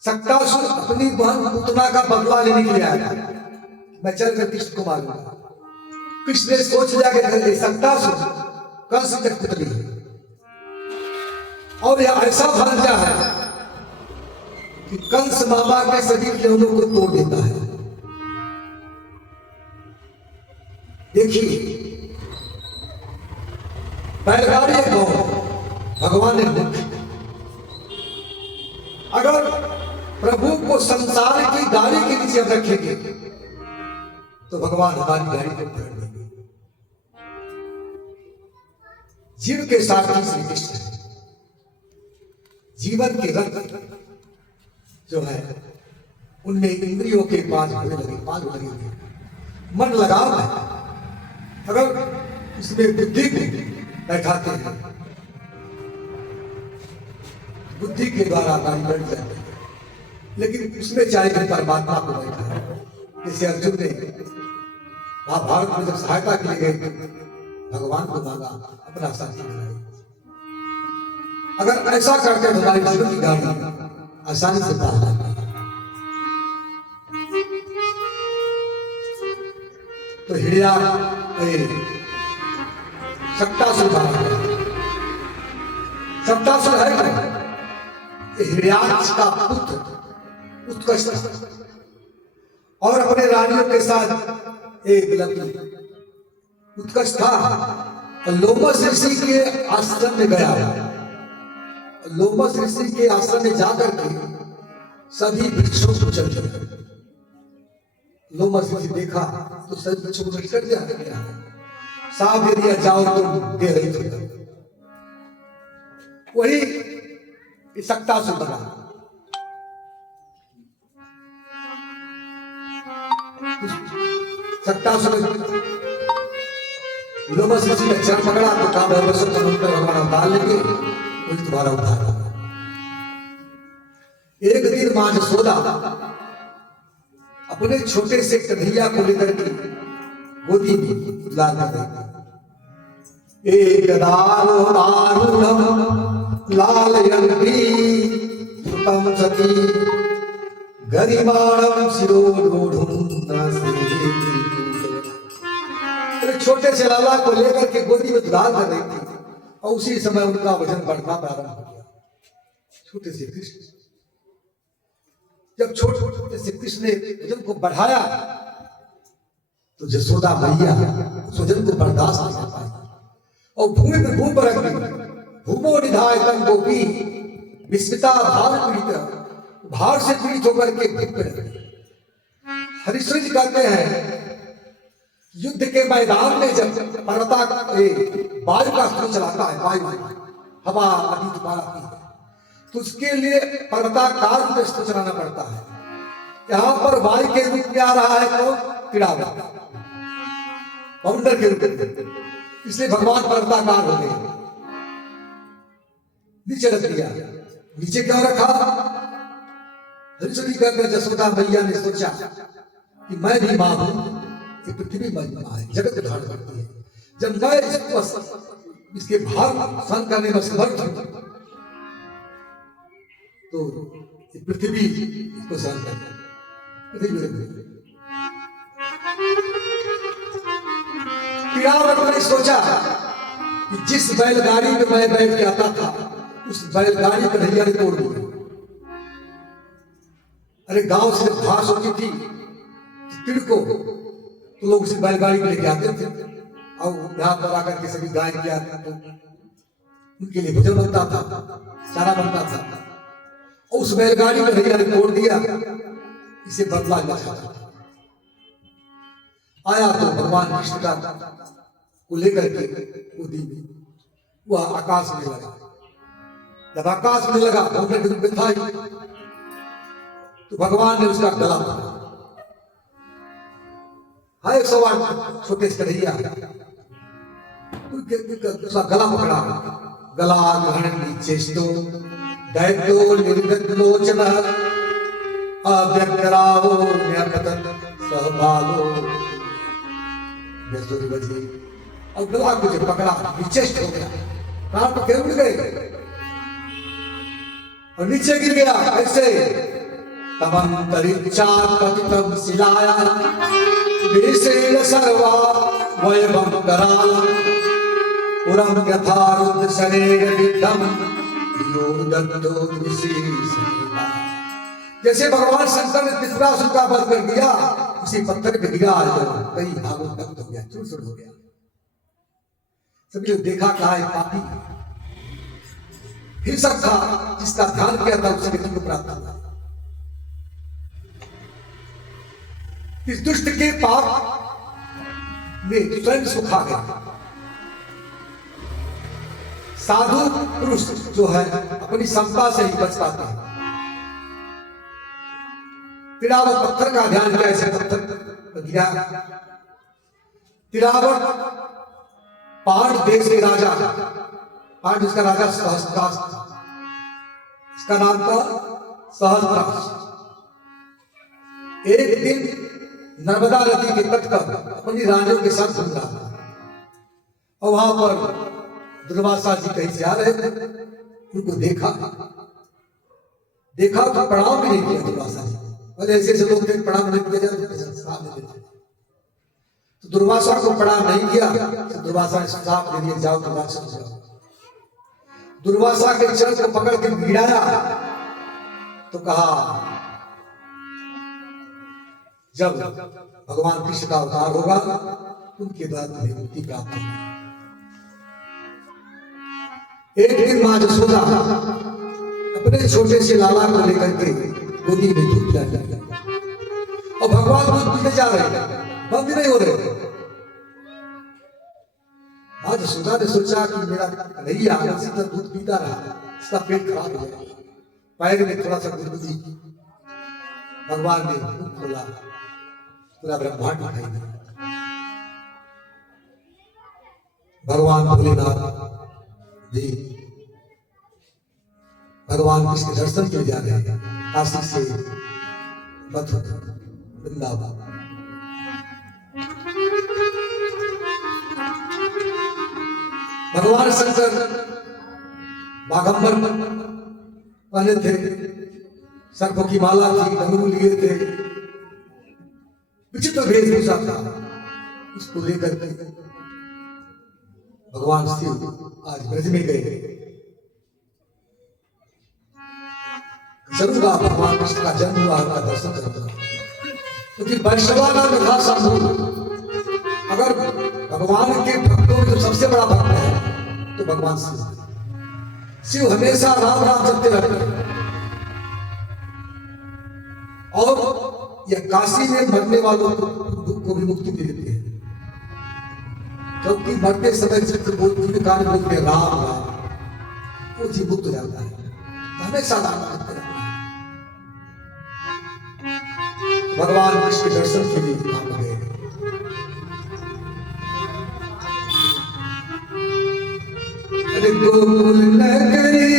सक्तासुर अपनी बहन पूतना का बदला लेने के लिए आया, मैं चलकर कृष्ण को मारूंगा। कृष्ण ने सोच लिया कि सक्तासुर कंस की पुतली है और यह ऐसा भांजा है कि कंस मामा के सभी खिलौनों को तोड़ देता है। देखिए बैलगाड़ी भगवान ने मुक्त, अगर प्रभु को संसार की गाड़ी के नीचे हम रखेंगे तो भगवान हमारी गाड़ी को पकड़ देंगे। जीव के सारथी श्री कृष्ण है, जीवन के रथ जो है उनमें इंद्रियों के पांच लगे हुए, मन लगाव है। अगर इसमें बुद्धि को बैठाते हैं, बुद्धि के द्वारा गाड़ी बढ़ जाती है, लेकिन उसमें चाहे कि परमात्मा को बैठा है। जैसे अर्जुन ने महाभारत में जब सहायता के लिए गए भगवान को मांगा, अपना साथी बनाए। अगर ऐसा करते तो हमारी जीवन की गाड़ी आसानी से पार जाती है। तो हिड़िया सक्तासुर मारा गया। सक्तासुर है हिड़ियाक्ष का पुत्र उत्कर्ष और अपने रानियों के साथ एक लड़की उत्कर्ष था और लोमस ऋषि के आश्रम में गया। लोमस ऋषि के आश्रम में जाकर के सभी वृक्षों को चल गए। लोमस ऋषि देखा तो सभी वृक्षों को कट गया, साफ दे दिया जाओ तुम दे रही थी। वही सक्तासुर बना। सक्तासुर लोमस ऋषि का चरण पकड़ा तो कहा भगवान उतार लेंगे, वही तुम्हारा उद्धार होगा। एक दिन मां यशोदा अपने छोटे से कन्हैया को लेकर के गोदी में लाल कर एक लालयन्ती सुतम सती गरिमाणम शिरोरूढ़ुम छोटे से लाला को लेकर के गोदी में दुलार कर रही थी और उसी समय उनका वजन बढ़ना प्रारंभ हो गया। छोटे से कृष्ण जब छोटे से कृष्ण ने वजन को बढ़ाया तो यशोदा मैया उस वजन को बर्दाश्त नहीं कर पाई और भूमि पे घूम पर रख दी। भूमो निधाय तन गोपी विस्मिता भार पीड़ित, भार से पीड़ित होकर के भूमि पर रख दी। हरिश्चंद्र जी कहते हैं युद्ध के मैदान में जब पर्वता वायु का अस्त्र चलाता है, वायु हवा आदि तूफान आती है तो उसके लिए पर्वताकार में अस्त्र चलाना पड़ता है। यहाँ पर वायु के रूप में आ रहा है तो किड़ावा बाउंडर के रूप में, इसलिए भगवान पर्वताकार हो गए, नीचे रख दिया। नीचे क्यों रखा? हरिश्री करके जसोदा मैया ने सोचा कि मैं भी मां हूं, ये पृथ्वी मां है, जगत धारण करती है। जब मैं इसके भार सहन करने में समर्थ हूं तो ये पृथ्वी इसको सहन करता है। तिरावत ने सोचा कि जिस बैलगाड़ी में मैं बैठ के आता था उस बैलगाड़ी को नैया ने तोड़ दिया। अरे गांव से घास होती थी तिड़ को तो लोग उसे बैलगाड़ी में लेके आते थे और यहाँ पर आकर के सभी गाय किया तो उनके लिए भोजन बनता था, चारा बनता था। और उस बैलगाड़ी को नैया ने तोड़ दिया, इसे बदला लेना चाहता था। आया तो भगवान कृष्ण का को लेकर के गोदी में वह आकाश में लगा। जब आकाश में लगा तो था तो भगवान ने उसका गला पकड़ा। हाँ 108 छोटे से कन्हैया उसका गला पकड़ा। गला ग्रहण चेष्टो दैत्यो निर्गत लोचन अव्यक्तरावो न्यापतन सहबालो यशोरी बजी और गला को जब पकड़ा विचेष्ट हो गया, प्राण तो उड़ गए और नीचे गिर गया। ऐसे तमंतरिक्षात् पतितं शिलाया विषेण सर्वा वैभव कराल पुरं यथा रुद्र शरेण विद्धम यो दत्तो विशेषेण। जैसे भगवान शंकर ने त्रिपुरासुर का वध कर दिया उसी पत्थर पे गिरा जो कई भागों तक हो गया, चूर-चूर हो गया। सभी लोग देखा कहा है पापी हिंसक था, जिसका ध्यान किया था उससे गति को प्राप्त हुआ। इस दुष्ट के पाप में स्वयं सुखा गया। साधु पुरुष जो है अपनी समता से ही बच पाते हैं। तिरावत पत्थर का ध्यान किया, ऐसे पत्थर गिरा। तिरावत पांड देश के राजा, पांड उसका राजा सहस्त्रास, इसका नाम था सहस्त्रास। एक दिन नर्मदा नदी के तट पर अपनी रानियों के साथ घूम रहा था और वहां पर दुर्वासा जी कहीं से आ रहे थे। उनको देखा तो प्रणाम भी नहीं किया दुर्वासा जी। और ऐसे ऐसे लोग थे प्रणाम नहीं किया जाते तो दुर्वासा को प्रणाम नहीं किया तो दुर्वासा ने सुझाव दे दिया जाओ दुर्वासा जाओ। दुर्वासा के चरण को पकड़ के गिराया तो कहा जब भगवान कृष्ण का अवतार होगा उनके द्वारा तुम्हें मुक्ति प्राप्त होगी। एक दिन मां जसोदा अपने छोटे से लाला को लेकर के गोदी में दूध पिला दिया और भगवान दूध पीते जा रहे थे, बंद नहीं हो रहे। मां जसोदा ने सोचा कि मेरा कन्हैया इसी तरह दूध पीता रहा, इसका पेट खराब हो जाएगा। पैर में थोड़ा सा गुदगुदी, भगवान ने मुख खोला, पूरा ब्रह्मांड दिखाई दिया। भगवान भोलेनाथ जी भगवान कृष्ण दर्शन के लिए जा रहे हैं काशी से वृंदावन। भगवान शंकर बागंबर पहने थे, सर्पों की माला थी, डमरू लिए थे, विचित्र वेशभूषा था। उसको लेकर के भगवान शिव आज ब्रज में गए। जरूर आप भगवान कृष्ण का जन्म हुआ का दर्शन करूंगा, क्योंकि वैष्णवाना तथा शंभु अगर भगवान के भक्तों में जो सबसे बड़ा भक्त है तो भगवान शिव। शिव हमेशा राम राम जपते रहते हैं और यह काशी में मरने वालों को भी मुक्ति दे देते हैं, क्योंकि मरते समय चित्र बोलते कार्य बोलते राम राम, वो जीव मुक्त हो जाता है। हमेशा राम राम जपते रहते हैं। भगवान कृष्ण के दर्शन के लिए वहां गए। अरे गोकुल नगरी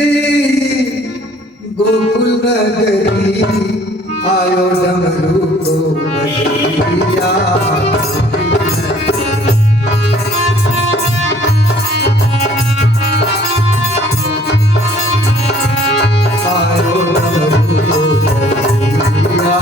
नगरी आयो डमरू को बजैया आयो डमरू को बजैया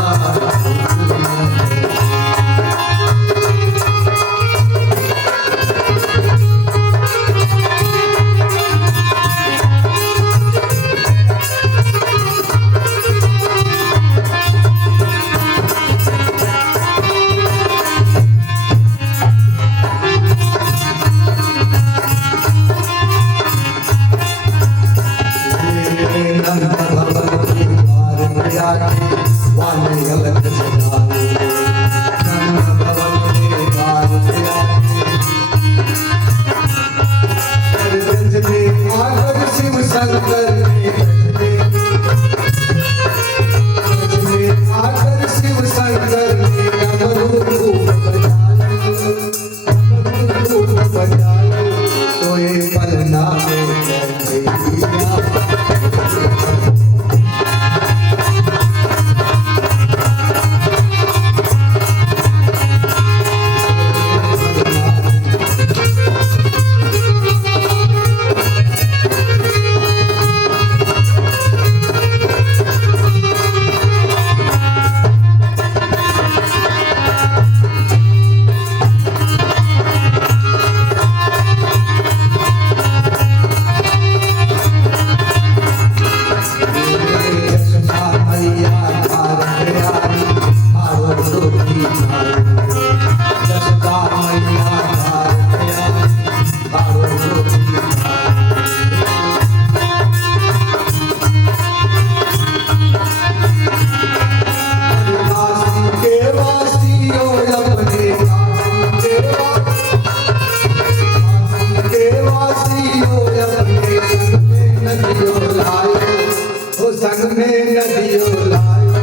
संग में नदियों लायो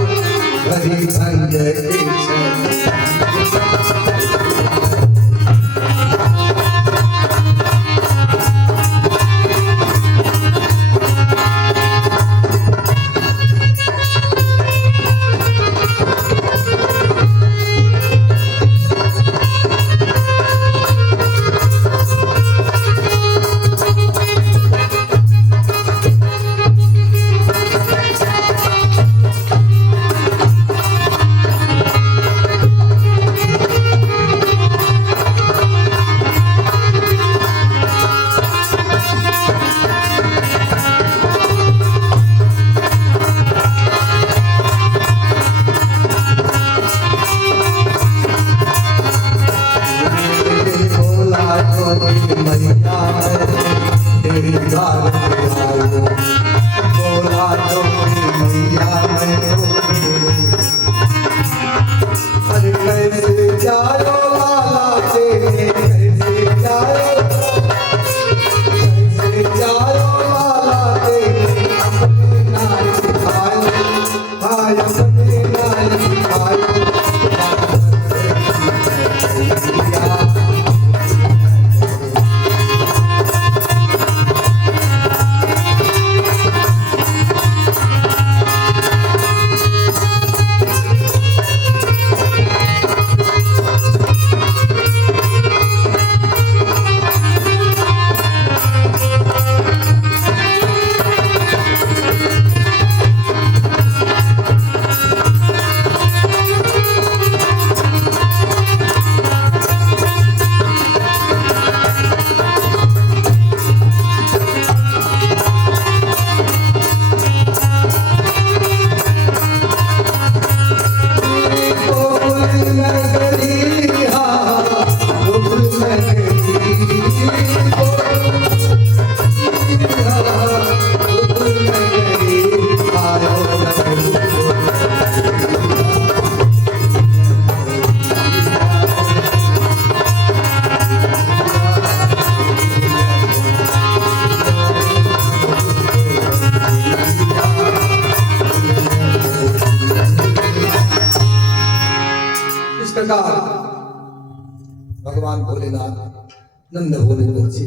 भरी भंग प्रकार भगवान भोलेनाथ नंद भोले बच्चे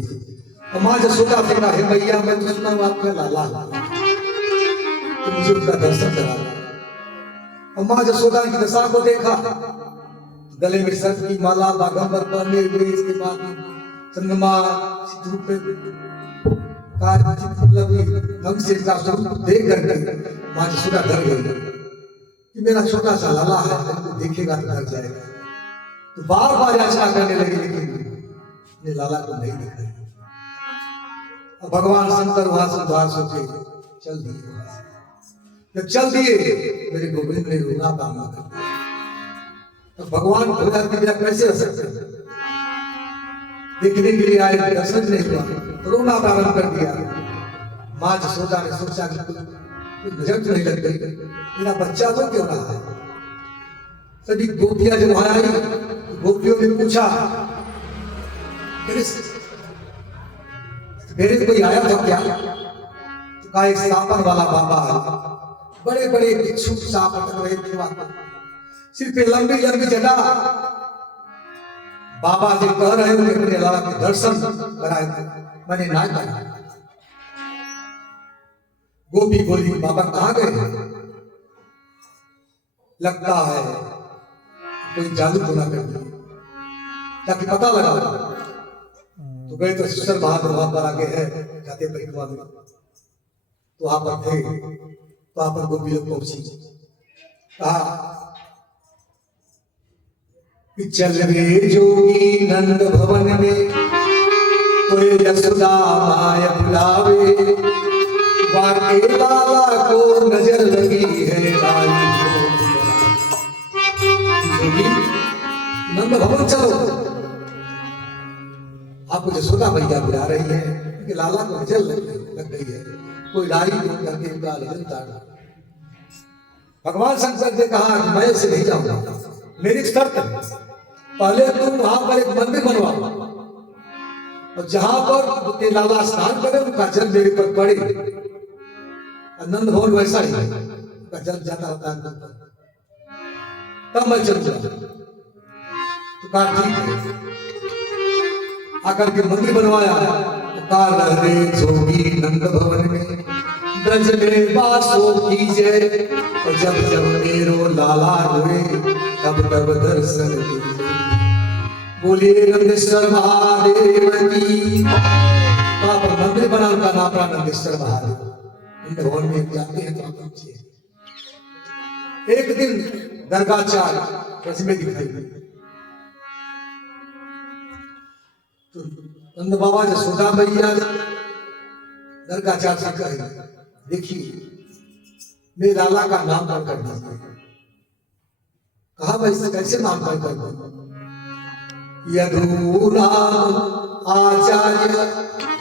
माँ जसोदा से कहा, हे मैया मैं तो सुना हूं आपका लाला तो मुझे उसका दर्शन करा। और माँ जसोदा की दशा को देखा, गले में सर्प की माला बागंबर पहने हुए, इसके बाद चंद्रमा रूप में ढंग से इसका स्वरूप देख करके माँ जसोदा डर गई कि मेरा छोटा सा लाला है, तो देखेगा तो डर जाएगा। तो बार बार याचना करने लगी, लेकिन ये लाला को नहीं दिखाई। अब भगवान शंकर वहां से उधार सोचे, चल दिए। जब चल दिए, मेरे गोविंद ने रोना ताना कर दिया। तो भगवान भोला की बिना कैसे रह सकते? देखने के लिए आए, दर्शन नहीं हुआ, रोना प्रारंभ कर दिया। माँ जसोदा ने सोचा कि कोई नजर तो नहीं लग गई, मेरा बच्चा तो क्यों रहा है। सभी गोपियां जब वहां आई, गोपियों ने पूछा, मेरे कोई आया था क्या? तो कहा एक सांपन वाला बाबा है, बड़े बड़े भिक्षु सांप लग रहे थे, सिर पे लंबी लंबी जटा। बाबा जी कह रहे हो कि अपने लाला के दर्शन कराए थे, मैंने ना करा। गोपी बोली, बाबा कहाँ गए? लगता है कोई जादू टोना कर दिया, ताकि पता लगा। तो गए तो सिस्टर बहादुर वहां पर आगे है, जाते परिक्रमा में, तो वहां पर थे, तो वहां पर गोपी लोग पहुंची। कहा कि चल रे जोगी नंद भवन में, तो यशोदा माया बुलावे, वाके लाला को नजर लगी है नंद भवन चलो। आपको यशोदा मैया बुला रही है कि लाला को नजर लग गई है, कोई राई करके उनका नजर उतारना। भगवान शंकर ने कहा मैं इसे नहीं जाऊंगा, मेरी शर्त है, पहले तुम वहां पर एक मंदिर बनवाओ, और जहां पर लाला स्नान करे उनका जल मेरे पर पड़े। नंद भवन वैसा ही उनका जल जाता रहता है, तब मैं चलूंगा। तो कहा ठीक है, आकर के मंदिर बनवाया। रे जोगी नंद भवन में, ब्रज में वासो कीजिए, और जब जब मेरो लाला रोए, तब तब दर्शन कीजिए। बोलिए नंदेश्वर महादेव की। वहां पर मंदिर बना, उनका नाम रहा नंदेश्वर महादेव। नंद भवन में जाते हैं तो पहुंचे। एक दिन गर्गाचार्य ब्रज में दिखाई दी, तो नंद बाबा जसोदा मैया गर्गाचार्य से कहे, देखिए मेरे लाला का नाम कर दीजिए। कहा भाई कैसे नाम कर दूं? यदूना आचार्य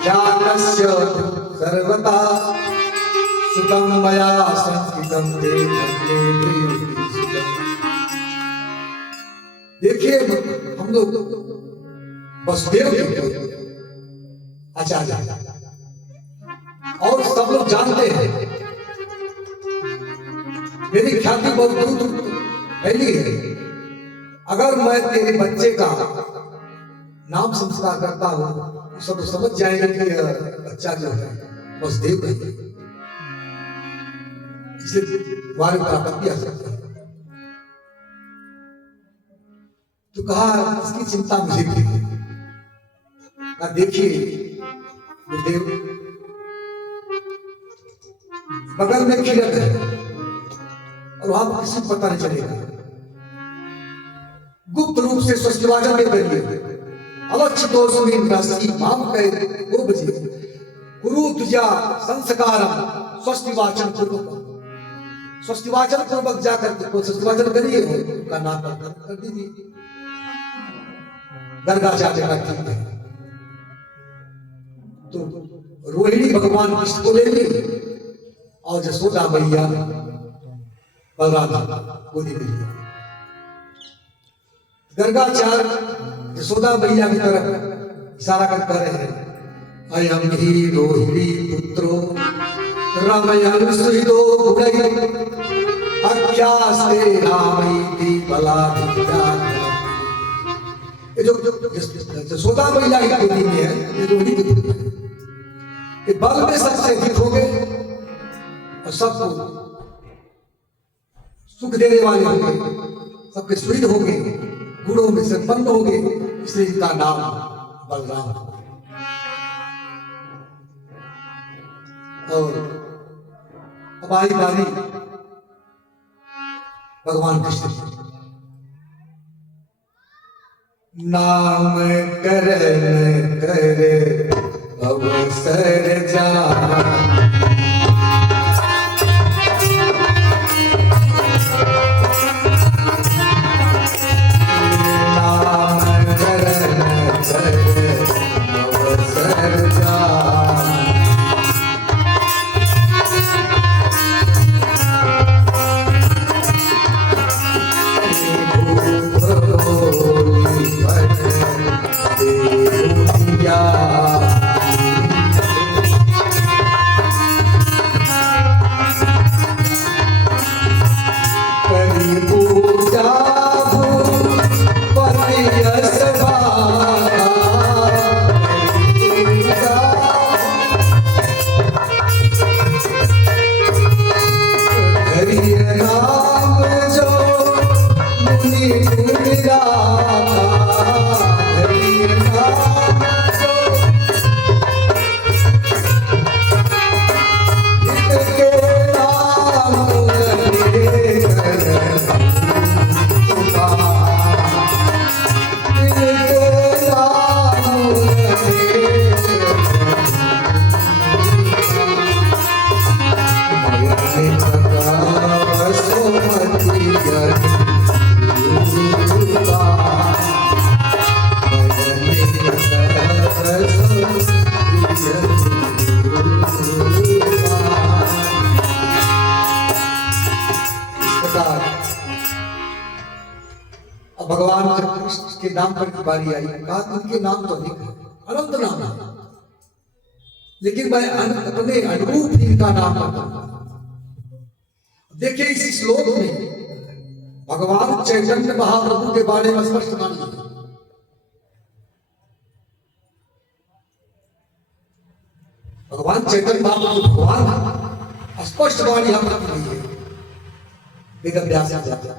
ज्ञानस्य सर्वथा, सुतम मया संस्कृतम ते भक्ते सुतम। देखिए हम लोग वसुदेव के आचार्य और सब लोग जानते हैं, मेरी ख्याति बहुत दूर फैली है। अगर मैं तेरे बच्चे का नाम संस्कार करता हूं तो सब समझ जाएंगे कि बच्चा जो है वसुदेव है, इसलिए तुम्हारे ऊपर आपत्ति आ सकती है। तो कहा इसकी चिंता मुझे भी है। देखिए गुरुदेव, बगल में खीरत है और वहां पर किसी को पता नहीं चलेगा। गुप्त रूप से स्वस्तिवाचन के करिए, अवश्य दोषमीन राशि माम कहे वो बजे गुरु तुझा संस्कारम स्वस्तिवाचन पूर्वक। स्वस्तिवाचन पूर्वक जाकर को स्वस्तिवाचन करिए, उनका नाम कर दीजिए। गर्गाचार्य का ठीक है। तो रोहिणी भगवान कृष्ण को ले ली और जसोदा मैया बलराम गोदी में लिया। गर्गाचार्य यशोदा मैया की तरफ इशारा कर कह रहे हैं, अयम ही रोहिणी पुत्रो रमयन सुहृदो गुणै अख्यास्ते रामैति बलाधिक्या। ये जो यशोदा मैया की गोदी में है, ये रोहिणी की पुत्र है। ये बल में सबसे अधिक हो गए और सबको सुख देने वाले होंगे, सबके सुहृद होंगे, गुणों में संपन्न होंगे, इसलिए इनका नाम बलराम। और अब आई बारी भगवान कृष्ण की। नाम करन कर अवसर जान, भगवान कृष्ण के नाम पर बारी आई, कहा उनके नाम तो नहीं, अनंत नाम है, लेकिन मैं अपने अनुरूप ही इनका नाम बताऊंगा। देखिए इस श्लोक में भगवान चैतन्य महाप्रभु के बारे में स्पष्ट बाणी है। भगवान चैतन्य महाप्रभु भगवान स्पष्ट बाणी हम रखी है वेद व्यास जाता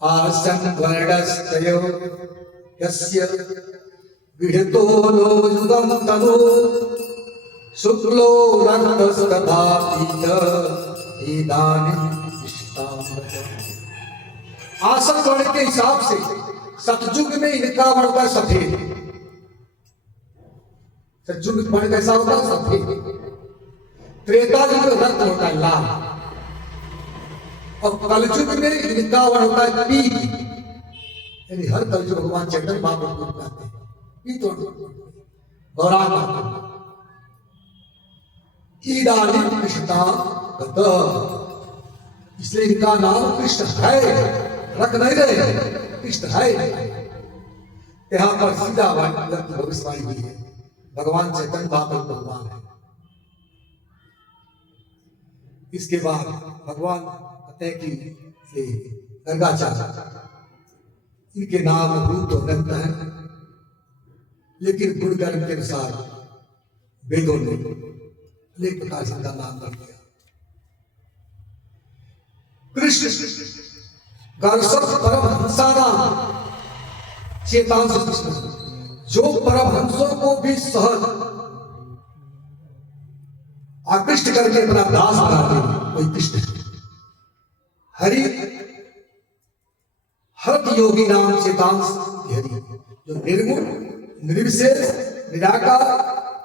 आसन वर्णस्तयो यस्य विहितो नो युगम तनु शुक्लो रक्तस्तथा पीत इदानीं विष्टामृत। आसन वर्ण के हिसाब से सतयुग में इनका वर्ण होता है सफेद। सतयुग वर्ण कैसा होता है? सफेद। त्रेता युग में रक्त होता है लाल, और कलयुग में इनका वर्ण होता है पीत। यानी हर कलयुग भगवान चैतन्य महाप्रभु कहते हैं पीत वर्ण गौरांग। इदानीं कृष्णागत, इसलिए इनका नाम कृष्ण है, रख नहीं रहे, कृष्ण है। यहां पर सीधा भविष्यवाणी हुई है, भगवान चैतन्य महाप्रभु भगवान है। इसके बाद भगवान कहते हैं कि गर्गाचार्य, इनके नाम रूप तो अनंत है, लेकिन गुणकर्म के अनुसार वेदों ने अनेक प्रकार से इनका नाम कर दिया। कृष्ण गर्सत परमहंसानाम चेतांश कृष्ण, जो परमहंसों को भी सहज आकृष्ट करके अपना दास बनाते हैं वही कृष्ण। हरि हर योगी नाम चेतांश हरि, जो निर्गुण निर्विशेष निराकार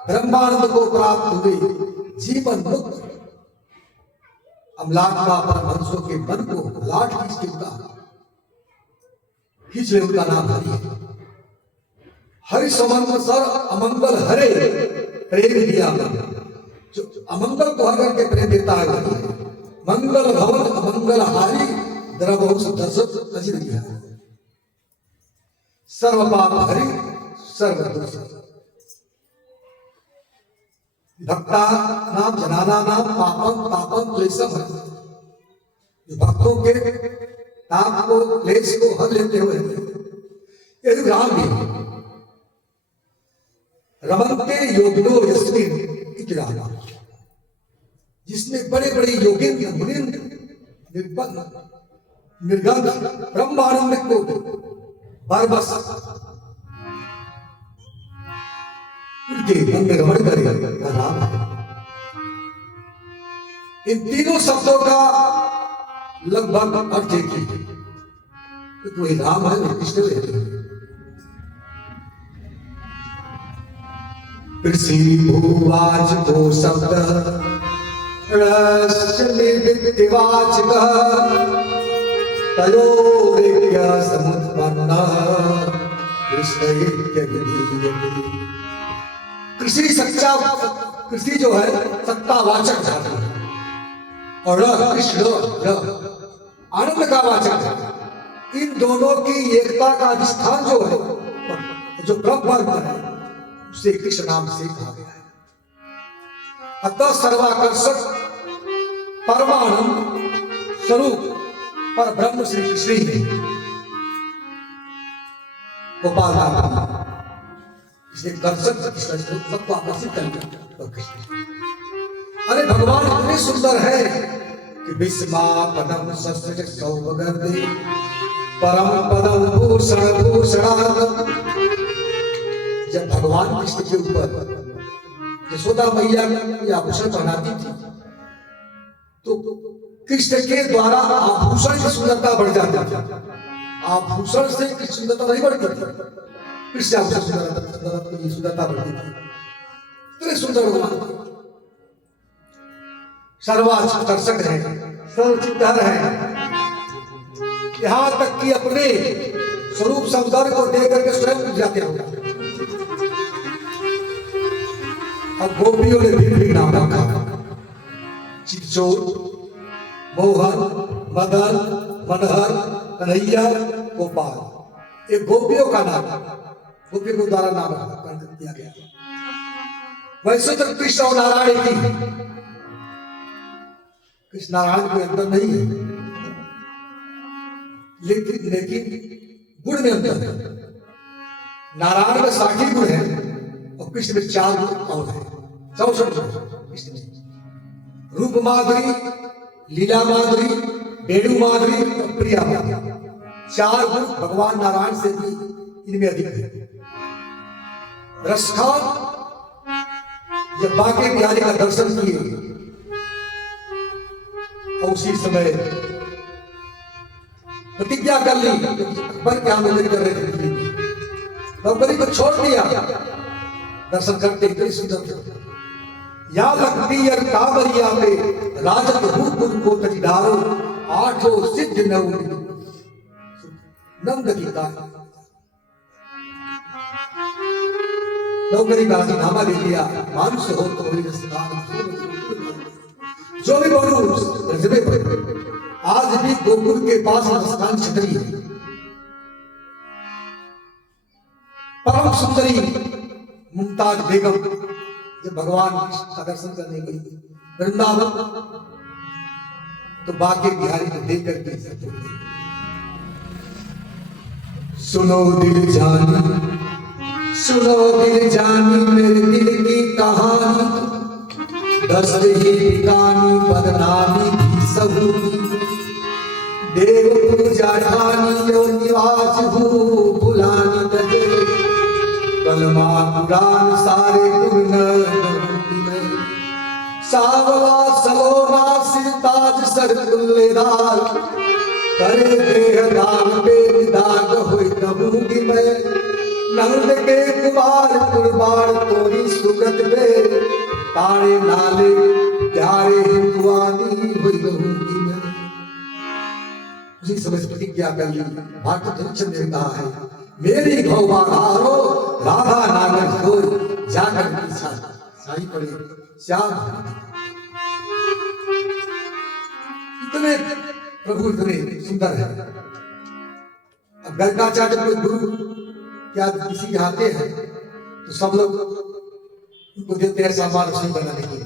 ब्रह्मानंद को प्राप्त हुए जीवन मुक्त अमलात्मा परमहंसों के मन को लाट खींच ले, उनका नाम हरि है। हरि समंगल सर अमंगल हरे प्रेम दिया मन, जो अमंगल को हर करके प्रेम देता है हरि है। मंगल भवन अमंगल हारी द्रवहुस दशरथ अजित दिया, सर्व पाप हरि सर्व दोष। भक्ता नाम जनाना नाम पापम पापम क्लेशम है, भक्तों के पाप को क्लेश को हर लेते हुए ये राम भी रमन्ते योगिनो यस्मिन् इति राम। जिसमें बड़े बड़े योगेंद्र मुनिंद्र निर्बल निर्गंध ब्रह्मानंद को बरबस उनके मन में रमण करे राम है। इन तीनों शब्दों का लगभग अर्थ एक ही है, कोई राम है वो कृष्ण रहते हैं। कृषि भूवाच को शब्द निर्विवाचक तयोरेक्य समुत्पन्न कृष्ण कृषि सच्चा कृषि जो है सत्तावाचक धातु है और कृष्ण आनंद का वाचक है। इन दोनों की एकता का अधिष्ठान जो है जो ब्रह्म है उसे कृष्ण नाम से कहा गया है। अतः सर्वाकर्षक परमानंद स्वरूप पर ब्रह्म श्री कृष्ण ही है। गोपाल इसलिए कर्षक कृष्ण सबको आकर्षित करने। अरे भगवान इतने सुंदर है कि विस्मापनम सस्य सौभगंधे परम पदम भूषण भूषणार्थ। जब भगवान कृष्ण के ऊपर यशोदा मैया की आभूषण पहनाती थी तो कृष्ण के द्वारा आभूषण की सुंदरता बढ़ जाती थी। आभूषण से कृष्ण सुंदरता नहीं बढ़ती थी, कृष्ण आभूषण की सुंदरता बढ़ती थी। इतने सुंदर भगवान सर्वाकर्षक है, सर्वचित्तर है, यहां तक कि अपने स्वरूप सौंदर्य को देख करके स्वयं उठ जाते हो। अब गोपियों ने भी नाम रखा, चिचोर, मोहन, मदन, मनहर, कन्हैया, गोपाल। ये गोपियों का नाम, गोपियों के द्वारा नाम दिया गया। वैसे तो कृष्ण और नारायण की कृष्ण नारायण कोई अंतर नहीं है, लेकिन गुण में अंतर है। नारायण में 60 गुण है और कृष्ण में 4 गुण और है, 64 गुण कृष्ण में। रूप माधुरी, लीला माधुरी, वेणु माधुरी और प्रिया माधुरी, 4 गुण भगवान नारायण से भी इनमें अधिक है। रसखान जब बांके बिहारी का दर्शन किए और उसी समय प्रतिज्ञा कर ली, अकबर क्या आंदोलन कर रहे थे, नौकरी को छोड़ दिया। दर्शन करते इतने सुंदर थे। या लगती कांवरिया पे राजत हुकुम को तजिदारो 8 सिद्ध नंद की नौकरी का राजीनामा ले लिया। मानुष हो तो जो भी बोलूं आज भी गोकुल के पास स्थान छतरी है। परम सुंदरी मुमताज बेगम जब भगवान का दर्शन करने गई वृंदावन तो बांके बिहारी को देख करके सुनो दिल जानी मेरे दिल की कहानी, दस्त ही ठिकानी बदनामी भी सबूती, देव पूजा ठानी और निवास हूँ भुलानी तजे, कलमा कुरान सारे सावला सलोना सिरताज सर कुल्लेदार, करे देहदान बेदाग हुई कहूंगी मैं, नंद के कुमार कुर्बान तोरी सुगत में, तारे नाले प्यारे हिंदुआनी हुई रहूंगी मैं। उसी समय प्रतिज्ञा कर ली। भारत दर्शन ने कहा है मेरी भौवाधारो राधा नागर हो जाकर पीछा साई पड़े श्याम। इतने प्रभु इतने सुंदर है। अब गर्गाचार्य कोई गुरु क्या किसी के आते हैं तो सब लोग उनको देते हैं सामान रसोई बनाने के लिए।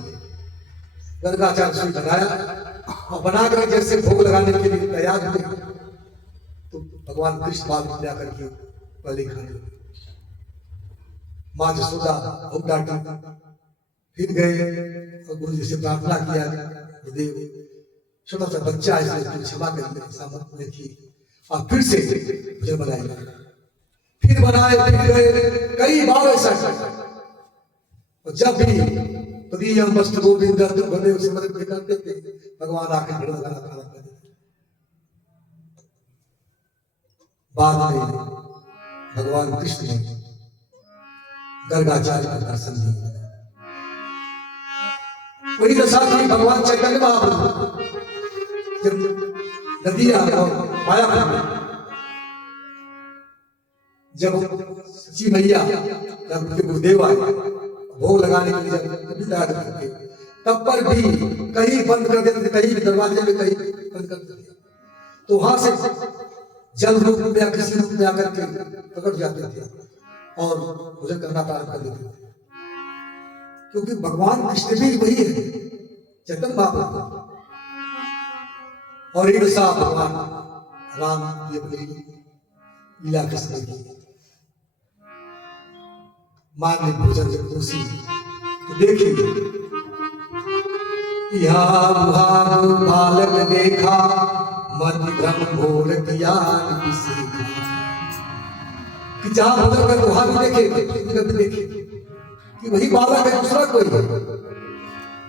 गर्गाचार्य रसोई बनाया और बनाकर जैसे भोग लगाने के लिए तैयार हुए तो भगवान कृष्ण बाल पूजा करके पहले खाने। माँ जसोदा भोग डांटी फिर गए और गुरु जी से प्रार्थना किया, गुरुदेव छोटा सा बच्चा है, इसलिए क्षमा करिए, ऐसा मत देखिए, और फिर से मुझे बनाएगा। फिर बनाए, फिर गए, कई बार ऐसा किया। और जब भी प्रियम वस्तु गोविंद गुरुदेव से मदद करते थे, भगवान आके भिड़ लगाना खड़ा कर देते। बाद में भगवान कृष्ण ने गर्गाचार्य का दर्शन दिया। वही दशा थी भगवान चैतन्य महाप्रभु जब नदियां मायापुर, जब सची मैया, जब उनके गुरुदेव आए भोग लगाने के लिए, जब तैयार करते, तब पर भी कहीं बंद कर देते, कहीं दरवाजे में कहीं बंद कर देते, तो वहां से जल रूप में या किसी रूप में आकर के प्रकट जाते थे और भोजन करना प्रारंभ कर देते थे। क्योंकि भगवान कृष्ण भी वही है, चैतन्य महाप्रभु, और एक साथ भगवान राम ये अपनी लीला कृष्ण की मान भोजन जब दूसरी, तो देखिए बालक देखा मन भ्रम घोर किया, कि जहां भोजन कर वहां भी देखे कि वही बालक है, दूसरा कोई है।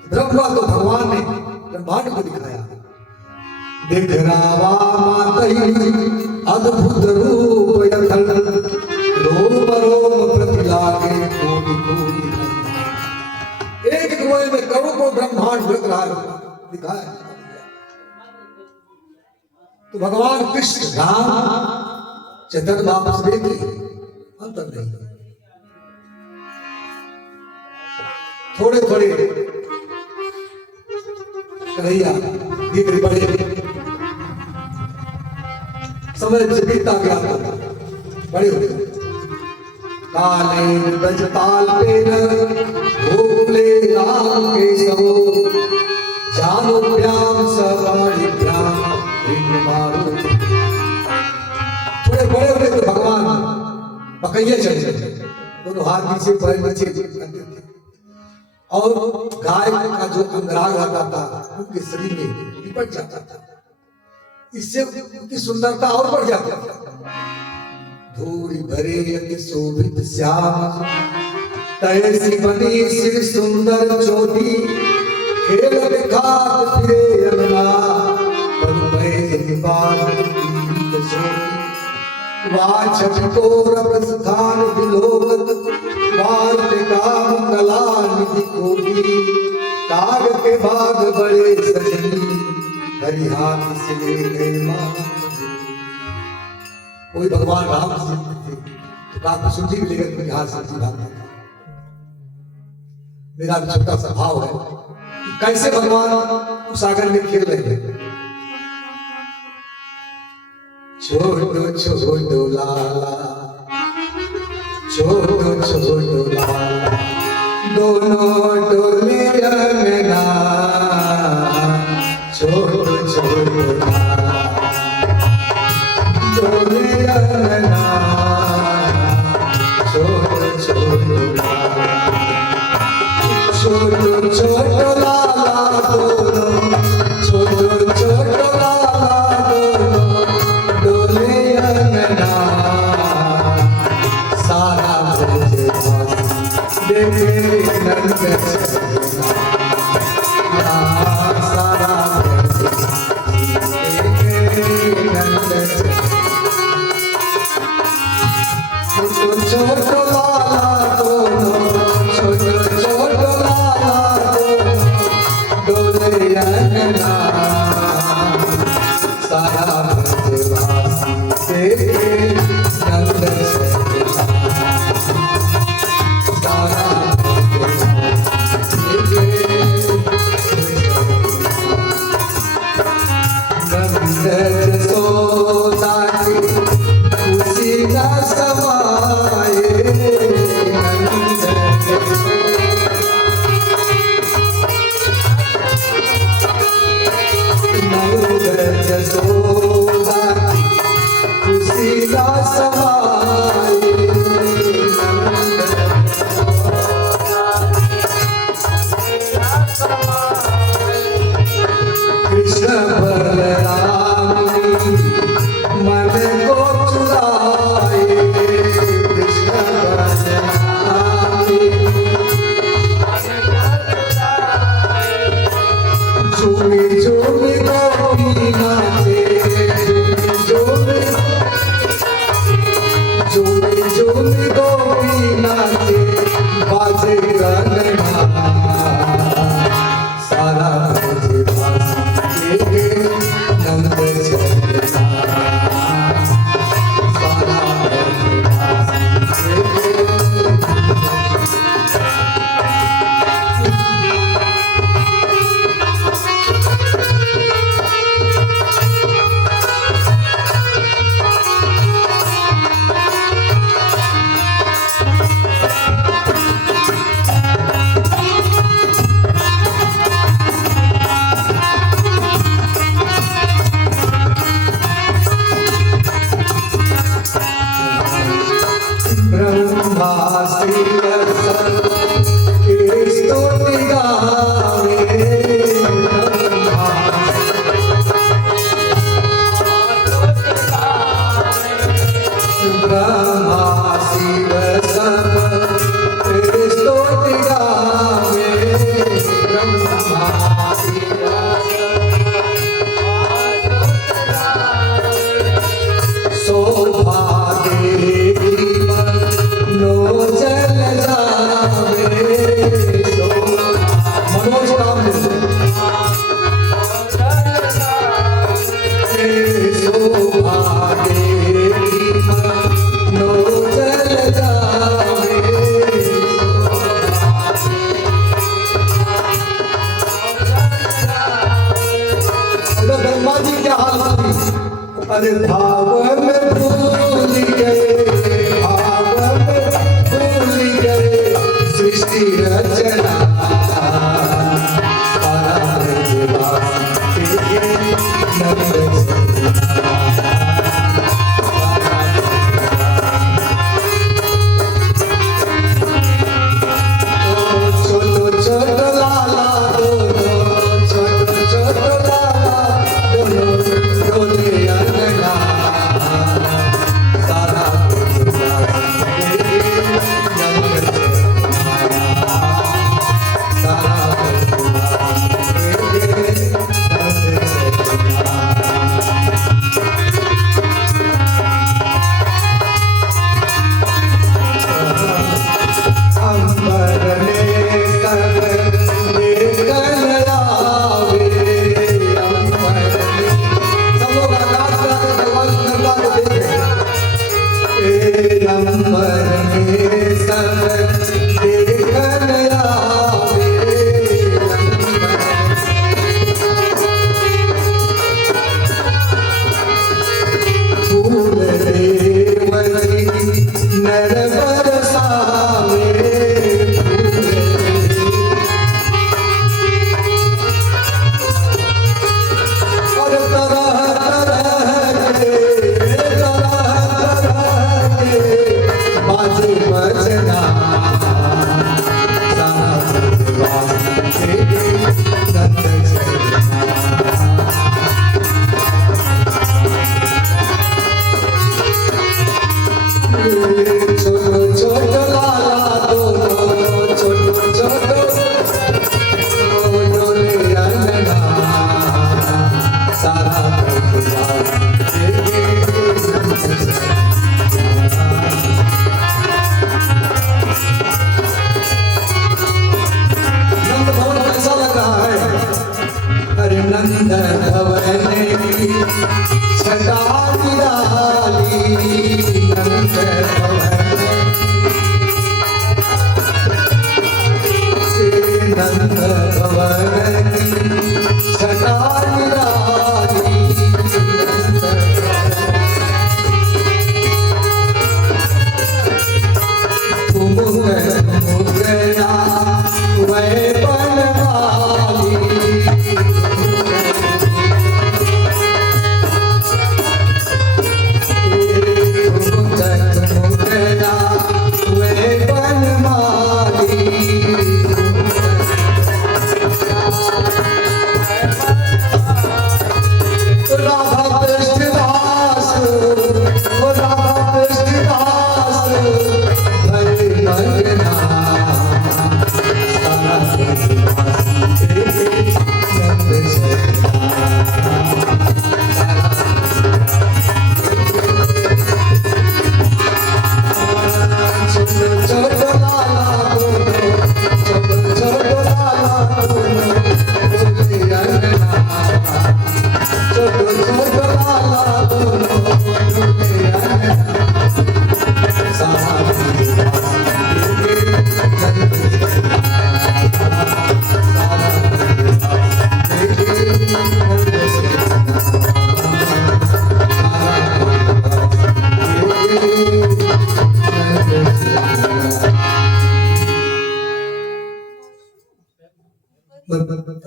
भ्रम हुआ तो भगवान ने ब्रह्मांड को दिखाया, देख रावा मातई अद्भुत रूप यथल, रोम रोम प्रति लागे कोटि कोटि, एक गोए में करोड़ों ब्रह्मांड व्यक्त रहा दिखाया। तो भगवान कृष्ण राम चैतन्य महाप्रभु से देखिए अंतर नहीं, थोड़े थोड़े कन्हैया धीरे बड़े समय से बीतता गया, बड़े हो गए। काले ब्रजपाल पेन भोले राम के सो, जानो प्याम सवारी प्याम मारो। थोड़े बड़े हुए तो भगवान पकैये चले, दोनों हाथ नीचे पैर नीचे करते थे, और गाय का जो अंगराग आता था उनके शरीर में लिपट जाता था, इससे उनकी सुंदरता और बढ़ जाती थी। धूरी भरे अति शोभित श्याम, तैसी बनी सिर सुंदर ज्योति, खेल दिखात फिरे अंगना, पर मैं बाल वाचक को रब स्थान विलोकत, वार्तिका कला निधि कोटि, काग के बाग बड़े सजनी, हरिहाथ से ले गए मां। कोई भगवान राम से थे तो काग सुनती भी लेकर मेरे हाथ से भागता था। मेरा भी छोटा सा भाव है कि कैसे भगवान उस सागर में खेल रहे हैं। छोटो छोटो लाला, छोटो छोटो लाला, दोनों डोले अंगना, छोटो छोटो लाला, डोले अंगना, छोटो छोटो लाला, छोटो छोटो लाला दोनों, छोटो छोटो लाला दोनों, डोले अंगना, सारा ब्रजवासी देखे नंद चला, सारा ब्रजवासी देखे नंद चला। छोटो छोटो लाला दोनों, छोटो छोटो लाला दोनों, डोले अंगना, सारा ब्रजवासी देखे नंद चला, सारा ब्रजवासी देखे नंद जसोदा की खुशी न समाए, नंद जसोदा की खुशी न समाए, क्या हाल हुई? अरे भाव में भूल गए, भाव में भूल गए सृष्टि रचना,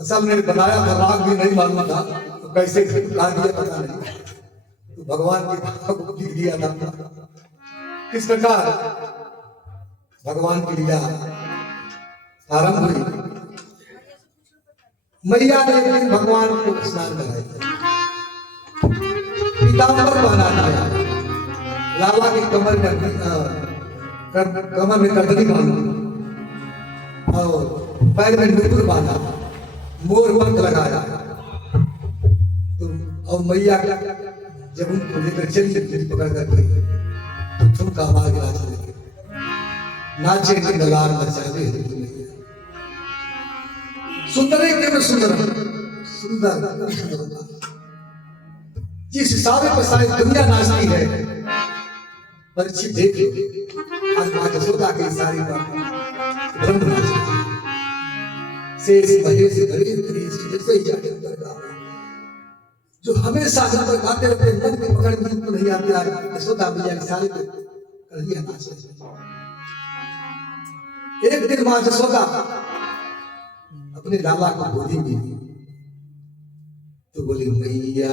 असल में बनाया था, राग भी नहीं मालूम था तो कैसे गा दिया पता नहीं, तो भगवान की भाव को लिख दिया था। किस प्रकार भगवान की लीला आरंभ हुई। मैया ने एक दिन भगवान को स्नान कराया, पीताम्बर पहना दिया, लाला की कमर में कटरी बांधा और पैर में नुपुर बांधा, मोर पंख लगाया। तो और मैया जब उनको लेकर चली पकड़ कर तो ठुमका मार के नाचने लगे, नाचे नगार नचावे सुंदर के सुंदर सुंदर सुंदर जिस हिसाब पर सारी दुनिया नाचती है, परीक्षित देख लो आज मां यशोदा की सारी बात ब्रह्म नाचती है। शेष महेश गणेश जैसे ही जाके जो हमेशा जब तक गाते रहते मन की पकड़ में तो नहीं आती है। यशोदा मैया के सारे पे कर दिया नाच। एक दिन मां यशोदा अपने लाला को गोदी में ली तो बोली मैया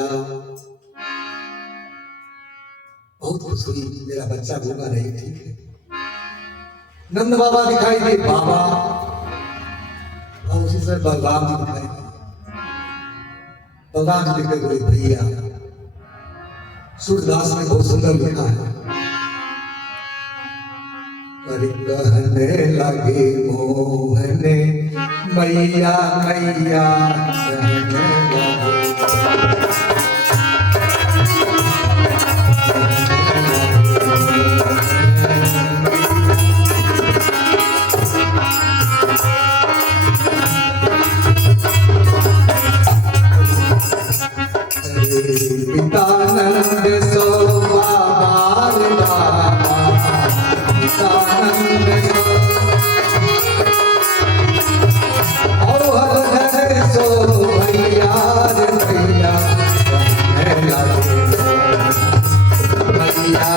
बहुत खुश हुई, मेरा बच्चा गूंगा नहीं, ठीक है। नंद बाबा दिखाई दे बाबा और उसी से बलराम जी दिखाई दे। बलराम जी लिखे बोले भैया सूरदास ने बहुत सुंदर लिखा है, पर कहने लगे मोहने मैया मैया कहने लगे। पितानंद सो बाबा बाबा पितानंद सो भैया भैया भैया भैया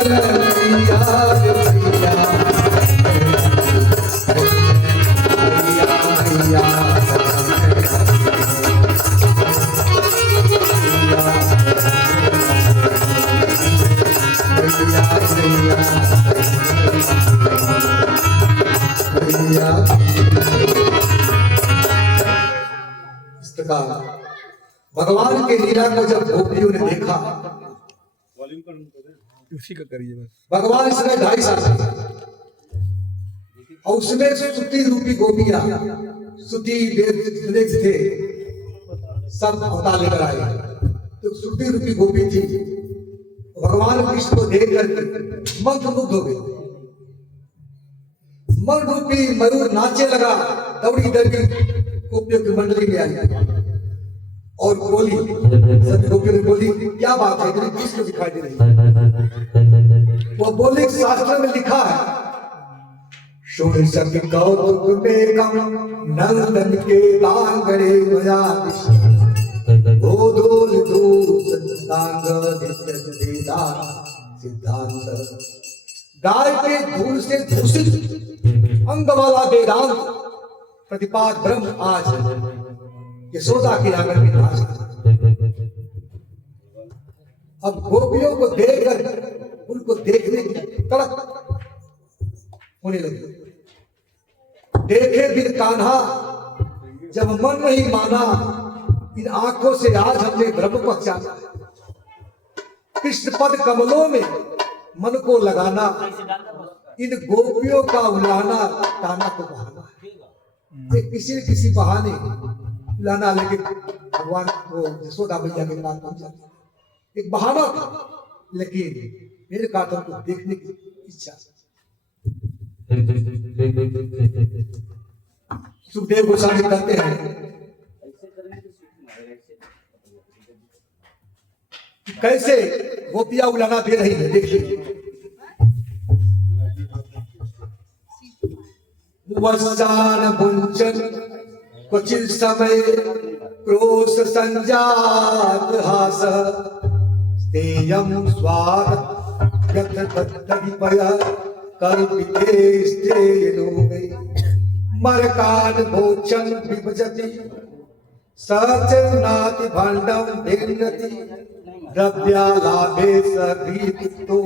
मैया मैया मैया इस प्रकार भगवान के लीला को जब गोपियों ने देखा, उसी का करिए बस। भगवान इसमें 2.5 साल के और उसमें सुती रूपी गोपियां, सुती जितने थे सब अवतार लेकर आए। तो सुती रूपी गोपी थी, भगवान कृष्ण को देख करके मंत्रमुग्ध हो गई। मन रूपी मयूर नाचे लगा, दौड़ी दौड़ी गोपियों की मंडली में आई और बोली, सब गोपियों ने बोली क्या बात है, इतनी कृष्ण दिखाई दे रही है। वो बोले शास्त्र में लिखा है, सुन सक कौतुक में कम नंदन के लांगड़े मया गोदोल दूत दांग देदा सिद्धांत। गाय के धूल से दूषित अंग वाला वेदांत प्रतिपाद ब्रह्म आज यशोदा के आंगन में नाच। अब गोपियों को देखकर उनको देखने की तड़प होने लगी। देखे बिन कान्हा जब मन नहीं माना, इन आंखों से आज हमने ब्रह्म पहचाना। कृष्ण पद कमलों में मन को लगाना, इन गोपियों का उलाना ताना को बहाना है। किसी न किसी बहाने उलाना लेके भगवान को यशोदा मैया के पास पहुंच जाते। एक बहाना था, लेकिन मेरे काटन को देखने की इच्छा। सुखदेव गोस्वामी कहते हैं कैसे गोपियां उलाना दे रही है। देखिए, वसान बुंचन क्वचिल समय क्रोश संजात हास स्तेयम स्वागत यत्तद्विपय कल्पिते स्तेयलोके मरकान भोचन विभजति सचनाति भाण्डं भिन्नति द्रव्यालाभे सगीतो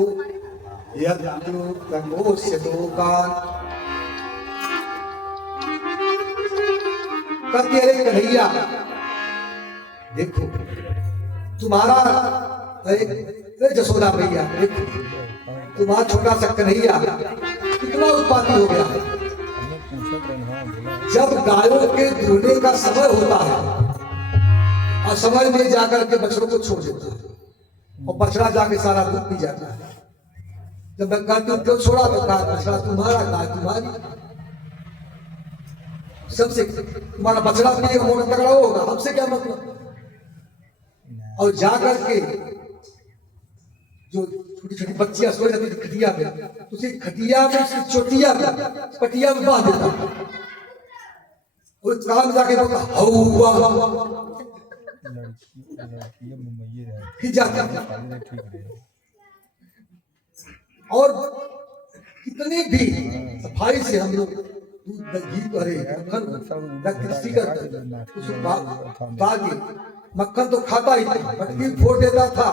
यद्युक्तकोस्य लोकान्। कहते अरे कन्हैया देखो, तुम्हारा जसोदा मैया देखो, तुम्हारा छोटा सा कन्हैया कितना उत्पाती हो गया है। जब गायों के दूहने का समय होता है और समय में जाकर के बछड़ों को छोड़ देता है और बछड़ा जाके सारा दूध पी जाता है। जब मैं कहती हूँ क्यों छोड़ा, तो कहा बछड़ा तुम्हारा, गाय तुम्हारी। सबसे तुम्हारा बछड़ा पिएगा मोटा तगड़ा होगा, हमसे क्या मतलब। और जाकर के जो छोटी छोटी बच्चियां सो जाती थी खटिया में, तो उसी खटिया में उसकी चोटिया में पटिया में बांध देता, और काम जाके बोलता हौवा फिर जाता। और कितने भी सफाई से हम लोग दूध घी अरे मक्खन तो खाता ही था, मटकी फोड़ देता था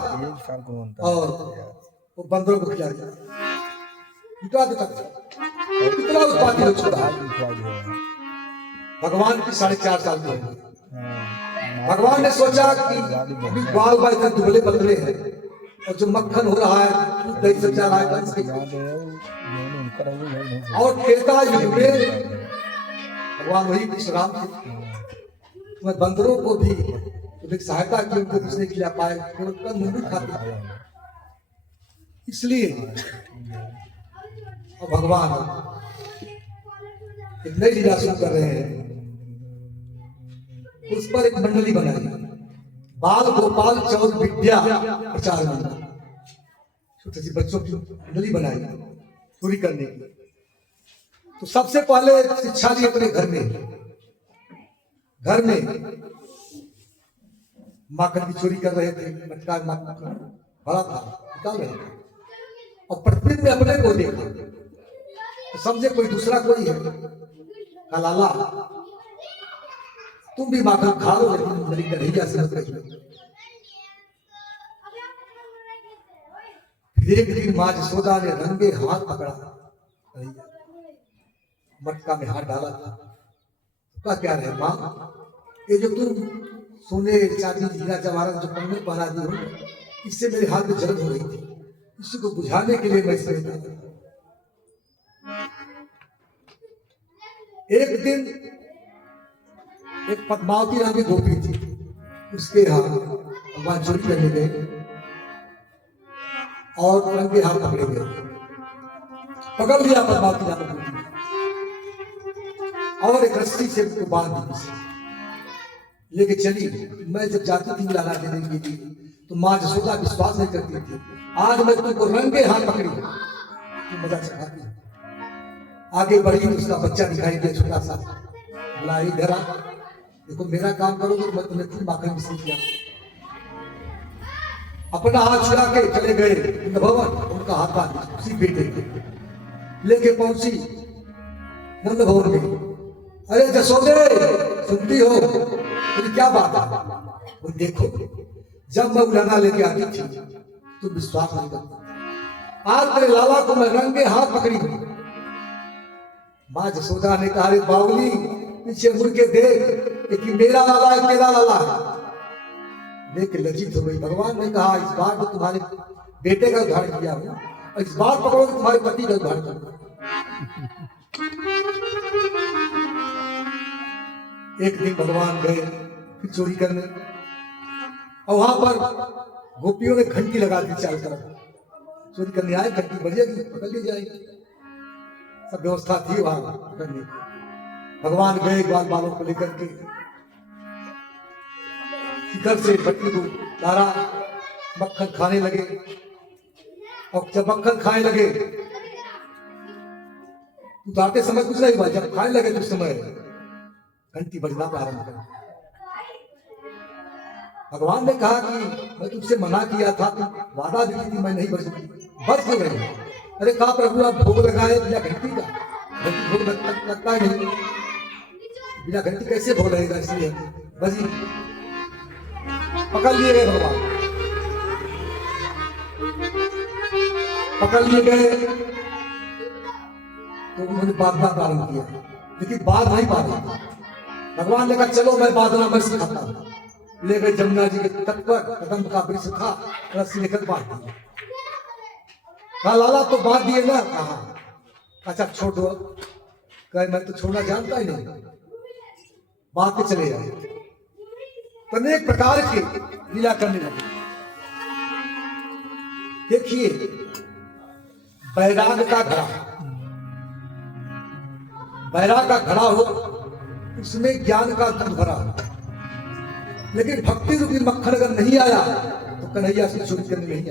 और वो बंदरों को खिला देता था। कितना उत्पादी हो चुका है। भगवान की 4.5 साल की उम्र, भगवान ने सोचा कि अभी बाल बाल इतने दुबले पतले हैं और जो मक्खन हो रहा है दही सब जा रहा है, और त्रेता युग में भगवान वही विश्राम थे। मैं बंदरों को भी सहायता की, उनको कुछ नहीं खिला पाए, उनका मुंह खाते। इसलिए भगवान एक नई लीला शुरू कर रहे हैं। उस पर एक मंडली बनाई, बाल गोपाल चौर विद्या प्रचार मंडली। छोटे से बच्चों की मंडली बनाई पूरी करने की। तो सबसे पहले शिक्षा ली अपने घर में। घर में माखन की चोरी कर रहे थे, मटका माखन बड़ा था निकाल रहे थे, और प्रतिदिन में अपने को देखा तो समझे कोई दूसरा कोई है। कहा लाला तुम भी माखन खा लो लेकिन मेरी कन्हैया से मत कहिए। फिर एक दिन माँ जसोदा ने रंगे हाथ पकड़ा कन्हैया, मटका में हाथ डाला था। कहा क्या रहे माँ, ये जो तुम सोने चांदी हीरा जवाहरात जो कंगन पहना दी हो, इससे मेरे हाथ में जलन हो रही थी, इसी को बुझाने के लिए मैं इसे था। एक दिन एक पद्मावती नाम की गोपी थी, उसके यहाँ भगवान चोरी करने गए और रंगे हाथ पकड़े गए, पकड़ लिया पद्मावती नाम की गोपी और एक रस्सी से उसको बांध दी, लेके चली। मैं जब जाती थी लाला देने के लिए तो माँ जसोदा विश्वास नहीं करती थी, आज मैं तुमको रंगे हाथ पकड़ी तुम मजा चखाती। आगे बढ़ी उसका बच्चा दिखाई दिया छोटा सा, बोला इधर आ, देखो मेरा काम करोगे मैं तुम्हें फिर माखन मिश्री किया। अपना हाथ छुड़ा के चले गए इंद्र भवन, उनका हाथ बांध उसी बेटे के लेके पहुंची नंद भवन में। अरे जसोदे सुनती हो, बोली क्या बात है? वो देखो जब मैं उलाना लेके आती थी तो विश्वास नहीं करती, आज तेरे लाला को मैं रंगे हाथ पकड़ी हूं। माँ जसोदा ने कहा बावली पीछे मुड़ के देख कि मेरा लाला है तेरा लाला है। देख लज्जित हो गई। भगवान ने कहा इस बार तो तुम्हारे बेटे का उद्धार किया हूं और इस बार पकड़ोगे तुम्हारे पति का उद्धार करूंगा। एक दिन भगवान गए फिर चोरी करने और वहां पर गोपियों ने घंटी लगा दी चारों तरफ, चोरी करने आए घंटी बजेगी पकड़ ली जाएगी, सब व्यवस्था थी वहां पकड़ने। भगवान गए ग्वाल बालों को लेकर के घर से बच्ची को लारा, मक्खन खाने लगे और जब मक्खन खाने लगे उतारते समय कुछ नहीं हुआ, जब खाने लगे कुछ समय घंटी बजना प्रारंभ कर। भगवान ने कहा कि मैं तुमसे मना किया था, तुम वादा दी थी मैं नहीं बचूंगी, बच क्यों रही? अरे कहा प्रभु आप भोग लगाए बिना घंटी का, घंटी भोग लगता नहीं, बिना घंटी कैसे भोग लगेगा, इसलिए बजी। पकड़ लिए गए भगवान, पकड़ लिए गए तो उन्होंने बांधना प्रारंभ किया, लेकिन बांध नहीं पा रहे। भगवान ने कहा चलो मैं बांधना मैं सिखाता हूं। ले गए जमुना जी के तट पर, कदम का वृक्ष था, रस्सी लेकर बांध दिया। कहा लाला तो बांध दिए ना? कहा अच्छा छोड़ दो। कहे मैं तो छोड़ना जानता ही नहीं, बांध के चले जाए। अनेक प्रकार के लीला करने लगे। देखिए बैराग का घड़ा, बैराग का घड़ा हो उसमें ज्ञान का दूध भरा हो, लेकिन भक्ति रूपी मक्खन अगर नहीं आया तो कन्हैया से चोरी करने नहीं आया।